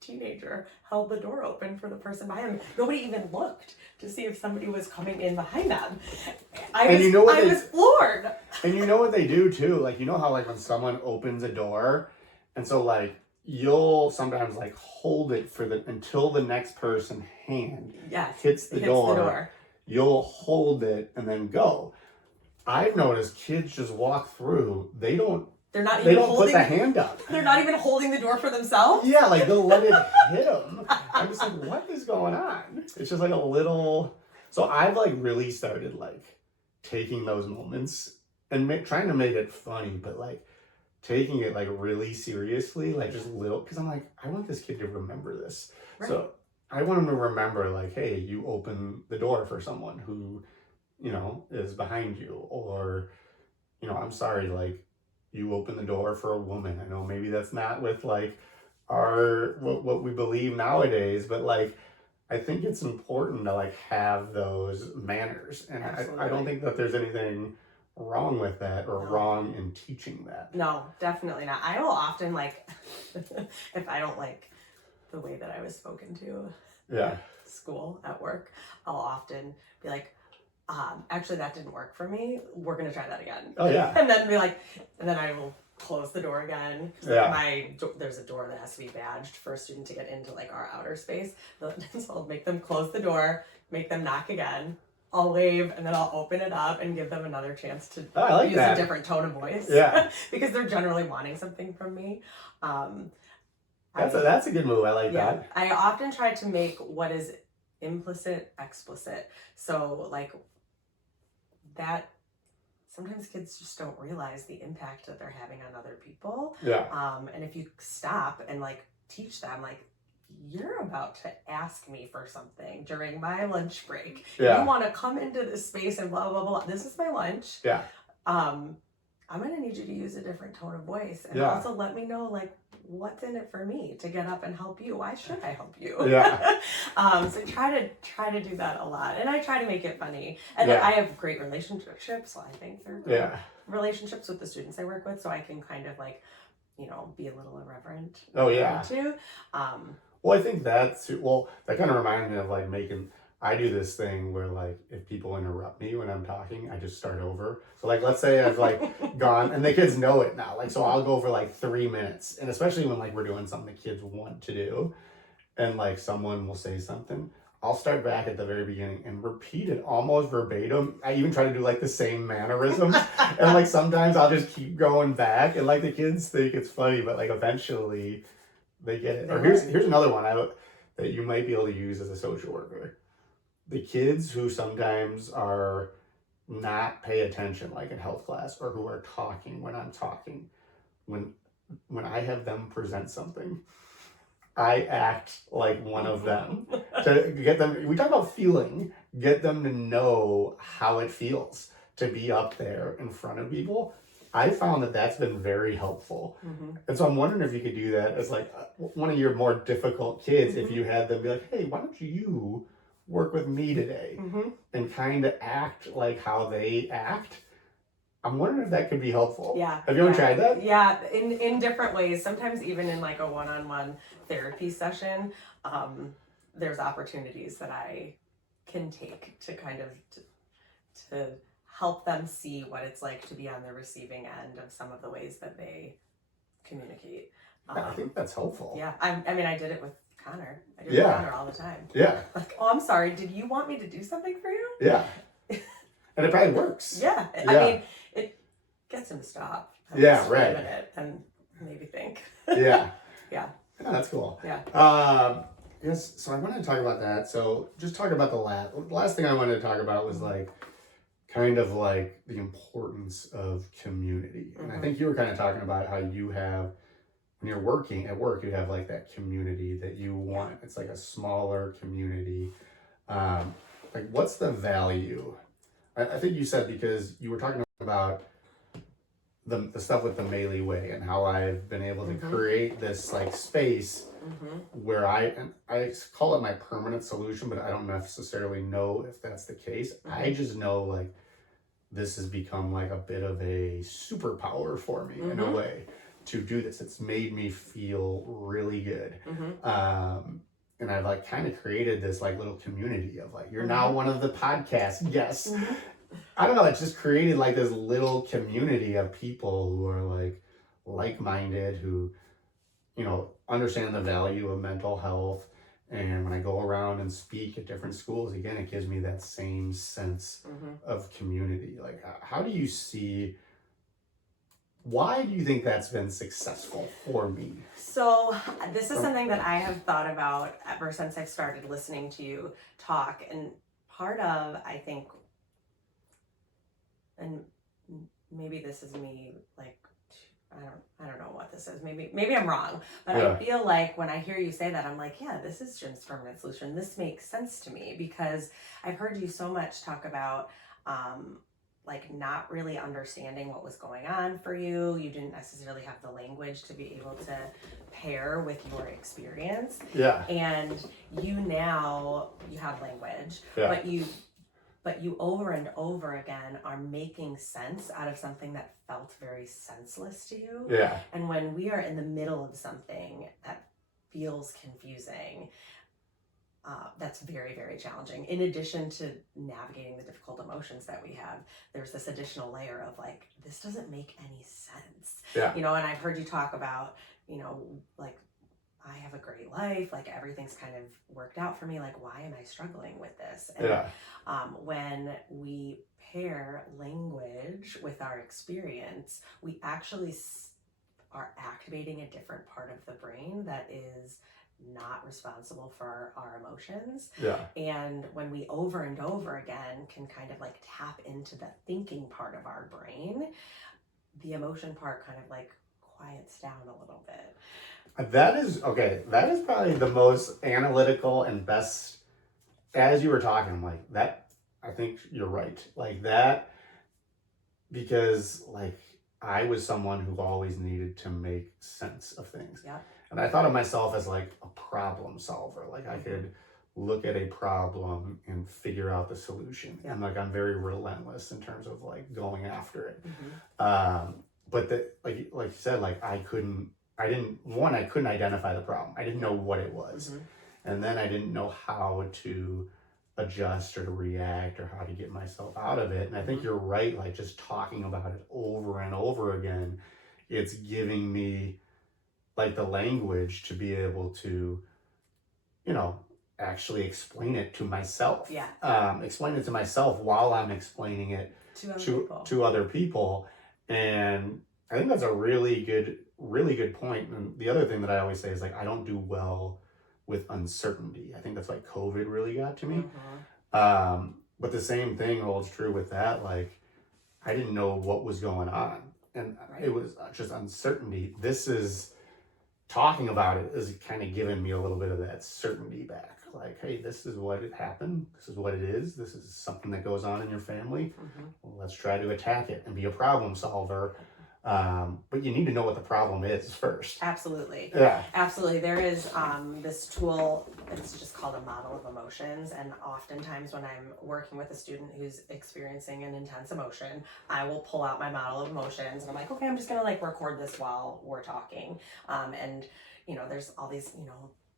teenager held the door open for the person behind them. Nobody even looked to see if somebody was coming in behind them. I was floored. And you know what they do too? Like, you know how like when someone opens a door, and so like you'll sometimes like hold it until the next person's hand hits the door. You'll hold it and then go. I've noticed kids just walk through. They don't put the hand up. They're not even holding the door for themselves? Yeah, like they'll let it hit them. I'm just like, what is going on? It's just like a little... So I've like really started like taking those moments and trying to make it funny, but like taking it like really seriously, like just little... Because I'm like, I want this kid to remember this. Right. So I want him to remember like, hey, you open the door for someone who, you know, is behind you. Or, you know, I'm sorry, like, you open the door for a woman. I know maybe that's not with like what we believe nowadays, but like, I think it's important to like have those manners. And I don't think that there's anything wrong with that or wrong in teaching that. No, definitely not. I will often like, if I don't like the way that I was spoken to at school, at work, I'll often be like, actually that didn't work for me. We're going to try that again. Oh yeah. And then I will close the door again. There's a door that has to be badged for a student to get into like our outer space. So I'll make them close the door, make them knock again. I'll wave, and then I'll open it up and give them another chance to use a different tone of voice. Yeah. Because they're generally wanting something from me. That's a good move. I like that. I often try to make what is implicit explicit. So like that, sometimes kids just don't realize the impact that they're having on other people. Yeah. And if you stop and like teach them, like, you're about to ask me for something during my lunch break. Yeah. You want to come into this space and blah, blah, blah. This is my lunch. Yeah. I'm going to need you to use a different tone of voice. And also let me know, like, what's in it for me to get up and help you. Why should I help you? Yeah. So try to do that a lot. And I try to make it funny. And I have great relationships. So I think they're great relationships with the students I work with. So I can kind of like, you know, be a little irreverent. Oh, yeah. Too. Well, I think that kind of reminds me of like I do this thing where like if people interrupt me when I'm talking, I just start over. So like let's say I've like gone, and the kids know it now. Like so I'll go for like 3 minutes, and especially when like we're doing something the kids want to do, and like someone will say something, I'll start back at the very beginning and repeat it almost verbatim. I even try to do like the same mannerisms, and like sometimes I'll just keep going back, and like the kids think it's funny, but like eventually they get it. Or here's another one that you might be able to use as a social worker. The kids who sometimes are not pay attention, like in health class, or who are talking when I'm talking, when I have them present something, I act like one of them to get them. We talk about feeling, get them to know how it feels to be up there in front of people. I found that that's been very helpful. Mm-hmm. And so I'm wondering if you could do that as like one of your more difficult kids, if you had them be like, hey, why don't you work with me today and kind of act like how they act. I'm wondering if that could be helpful. Yeah. Have you ever tried that? Yeah, in different ways. Sometimes even in like a one-on-one therapy session, there's opportunities that I can take to kind of to help them see what it's like to be on the receiving end of some of the ways that they communicate. I think that's helpful. Yeah, I mean, I did it with Connor. I do it with Connor all the time. Yeah. Like, oh, I'm sorry. Did you want me to do something for you? Yeah. And it probably works. Yeah. I mean, it gets him to stop. Yeah, right. It and maybe think. Yeah. Yeah. Yeah, that's cool. Yeah. Yes. So I wanted to talk about that. So just talk about the last thing I wanted to talk about was like kind of like the importance of community. And I think you were kind of talking about how you have, when you're working at work, you have like that community that you want. It's like a smaller community. Like what's the value? I think you said, because you were talking about the stuff with the Maley Way and how I've been able to create this like space where I call it my permanent solution, but I don't necessarily know if that's the case. I just know like this has become like a bit of a superpower for me in a way to do this. It's made me feel really good. And I've like kind of created this like little community of like, you're now one of the podcast guests. I don't know, it's just created like this little community of people who are like-minded, who, you know, understand the value of mental health. And when I go around and speak at different schools, again, it gives me that same sense of community. Like, how do you see, why do you think that's been successful for me? So this is something that I have thought about ever since I've started listening to you talk. And part of, I think, and maybe this is me, like, I don't know what this is. Maybe I'm wrong, but I feel like when I hear you say that, I'm like, yeah, this is Jim's permanent solution. This makes sense to me because I've heard you so much talk about, like not really understanding what was going on for you. You didn't necessarily have the language to be able to pair with your experience. Yeah. And you have language, but you over and over again are making sense out of something that felt very senseless to you. Yeah. And when we are in the middle of something that feels confusing, that's very, very challenging. In addition to navigating the difficult emotions that we have, there's this additional layer of like, this doesn't make any sense. Yeah. You know, and I've heard you talk about, you know, like, I have a great life, like everything's kind of worked out for me, like why am I struggling with this? And when we pair language with our experience, we actually are activating a different part of the brain that is not responsible for our emotions. Yeah. And when we over and over again can kind of like tap into the thinking part of our brain, the emotion part kind of like quiets down a little bit. That is probably the most analytical and best, as you were talking, I'm like, that, I think you're right. Like that, because like I was someone who always needed to make sense of things. Yeah. And I thought of myself as like a problem solver. Like I could look at a problem and figure out the solution. Yeah. And like, I'm very relentless in terms of like going after it. But like you said, like I couldn't identify the problem. I didn't know what it was. And then I didn't know how to adjust or to react or how to get myself out of it. And I think you're right, like just talking about it over and over again, it's giving me like the language to be able to, you know, actually explain it to myself. Yeah. Explain it to myself while I'm explaining it to other people. And I think that's a really good point. And the other thing that I always say is like, I don't do well with uncertainty. I think that's why COVID really got to me. But the same thing holds true with that. Like, I didn't know what was going on. And it was just uncertainty. This is, talking about it is kind of giving me a little bit of that certainty back. Like, hey, this is what it happened. This is what it is. This is something that goes on in your family. Well, let's try to attack it and be a problem solver. But you need to know what the problem is first. Absolutely. Yeah. Absolutely. There is this tool it's just called a model of emotions. And oftentimes when I'm working with a student who's experiencing an intense emotion, I will pull out my model of emotions and I'm like, okay, I'm just gonna like record this while we're talking. And there's all these,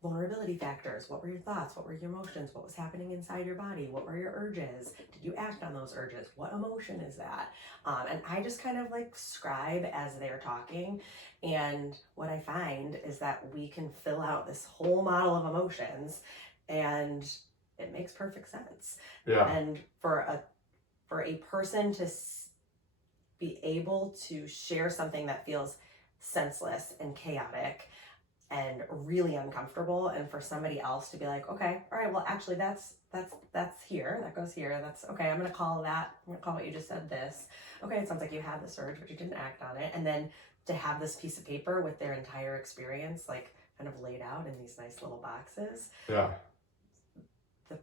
vulnerability factors. What were your thoughts? What were your emotions? What was happening inside your body? What were your urges? Did you act on those urges? What emotion is that? And I just kind of like scribe as they're talking. And what I find is that we can fill out this whole model of emotions and it makes perfect sense. Yeah. And for a person to be able to share something that feels senseless and chaotic and really uncomfortable, and for somebody else to be like, okay, all right, well, actually that's here, that goes here, that's okay, I'm gonna call what you just said this. Okay, it sounds like you had this urge, but you didn't act on it. And then to have this piece of paper with their entire experience, like kind of laid out in these nice little boxes. Yeah. The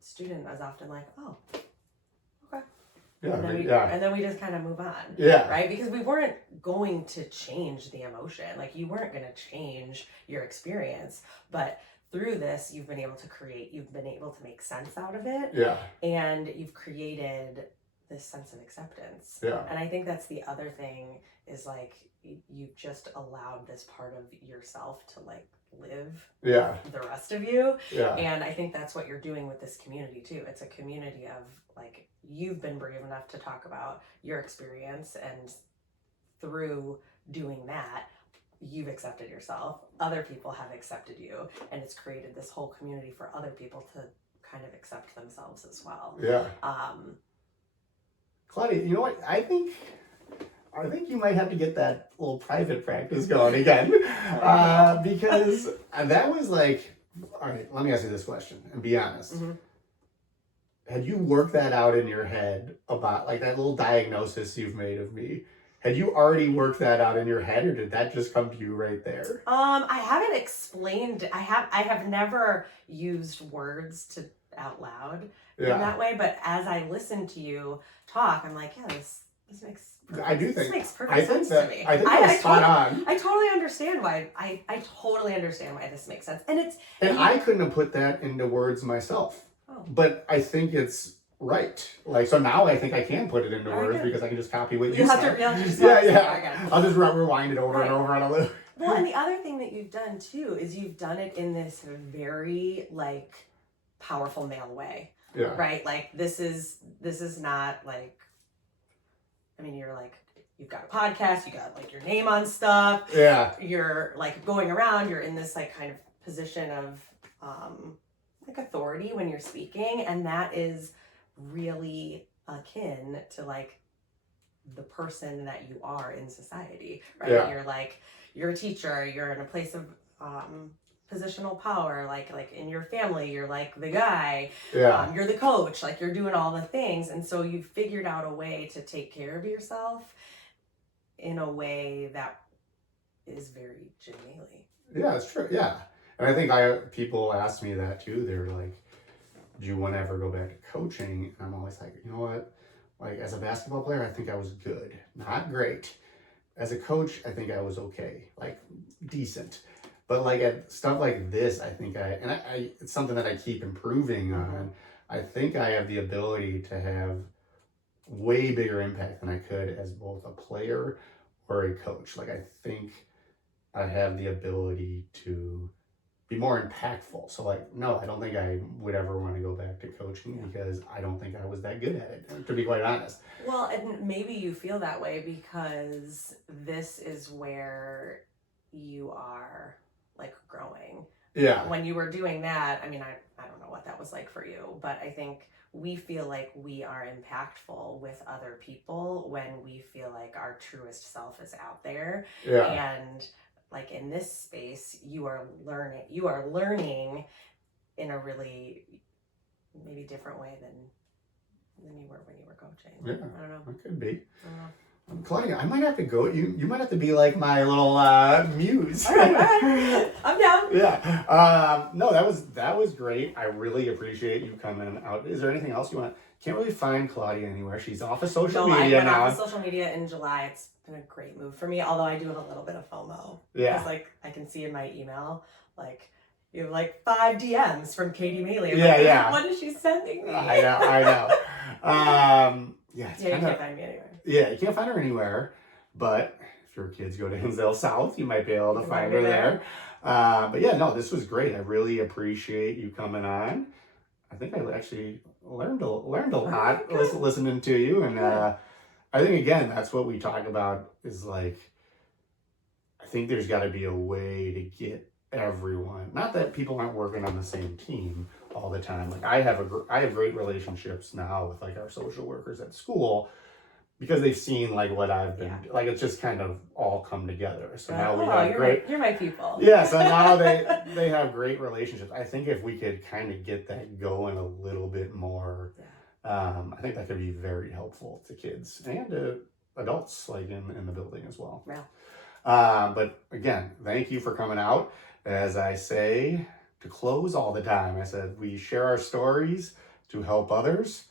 student is often like, oh, okay. Yeah. And then we just kind of move on. Yeah. Right? Because we weren't going to change the emotion. Like you weren't going to change your experience. But through this, you've been able to make sense out of it. Yeah. And you've created this sense of acceptance. Yeah. And I think that's the other thing is like you've just allowed this part of yourself to like live the rest of you. Yeah. And I think that's what you're doing with this community too. It's a community of like, you've been brave enough to talk about your experience, and through doing that, you've accepted yourself. Other people have accepted you, and it's created this whole community for other people to kind of accept themselves as well. Yeah. Claudia, you know what? I think you might have to get that little private practice going again, because that was like, all right, let me ask you this question and be honest. Mm-hmm. Had you worked that out in your head about like that little diagnosis you've made of me? Had you already worked that out in your head, or did that just come to you right there? I haven't explained. I have never used words out loud in that way. But as I listen to you talk, I'm like, yeah, this makes. This makes perfect sense to me. I think that's spot on. I totally understand why. I totally understand why this makes sense, and I couldn't have put that into words myself. Oh. But I think it's right. Like, so now I think I can put it into words because I can just copy what you said. I'll just rewind it over and over on a loop. Well, and the other thing that you've done too is you've done it in this very like powerful male way. Yeah. Right? Like this is not like, I mean, you're like, you've got a podcast, you got like your name on stuff. Yeah. You're like going around, you're in this like kind of position of like authority when you're speaking, and that is really akin to like the person that you are in society, right? Yeah. You're a teacher, you're in a place of positional power, like in your family, you're like the guy, you're the coach, like you're doing all the things, and so you've figured out a way to take care of yourself in a way that is very Jim Maley. Yeah, it's true. Yeah. And I think people ask me that too. They're like, do you want to ever go back to coaching? And I'm always like, you know what? Like as a basketball player, I think I was good. Not great. As a coach, I think I was okay. Like decent. But like at stuff like this, I think it's something that I keep improving on. I think I have the ability to have way bigger impact than I could as both a player or a coach. Like I think I have the ability to be more impactful. So like, no, I don't think I would ever want to go back to coaching because I don't think I was that good at it, to be quite honest. Well, and maybe you feel that way because this is where you are like growing. Yeah. When you were doing that, I mean, I don't know what that was like for you, but I think we feel like we are impactful with other people when we feel like our truest self is out there. Yeah. And like in this space, you are learning in a really maybe different way than you were when you were coaching. Yeah. I don't know. It could be. I don't know. Claudia, I might have to go. You might have to be like my little muse. All right. I'm down. Yeah. No, that was great. I really appreciate you coming out. Is there anything else you want? Can't really find Claudia anywhere. She's off of social media I went now. off of social media in July. It's been a great move for me, although I do have a little bit of FOMO. Yeah. Because like I can see in my email, like You have like 5 DMs from Katie Maley. I'm Yeah, like, yeah. What is she sending me? I know. Yeah, it's Yeah, you kinda, can't find me anywhere. yeah, you can't find her anywhere, but if your kids go to Hinsdale South, you might be able to You find might her be there. But yeah, no, this was great. I really appreciate you coming on. I think I actually learned a lot listening to you, and I think again that's what we talk about is like I think there's got to be a way to get everyone. Not that people aren't working on the same team all the time. Like I have great relationships now with like our social workers at school because they've seen like what I've been like. It's just kind of all come together. So now we have You're my people. Yeah. So now they have great relationships. I think if we could kind of get that going a little bit more, I think that could be very helpful to kids and to adults like in the building as well. Yeah. But again, thank you for coming out. As I say to close all the time, I said we share our stories to help others,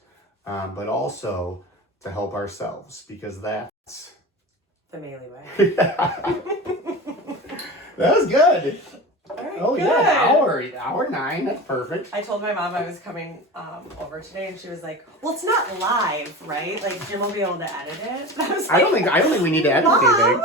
but also to help ourselves because that's the Maley Way. That was good. Right, Oh good. yeah, hour 9. That's perfect. I told my mom I was coming over today, and she was like, "Well, it's not live, right? Like Jim will be able to edit it." I don't think we need to edit anything.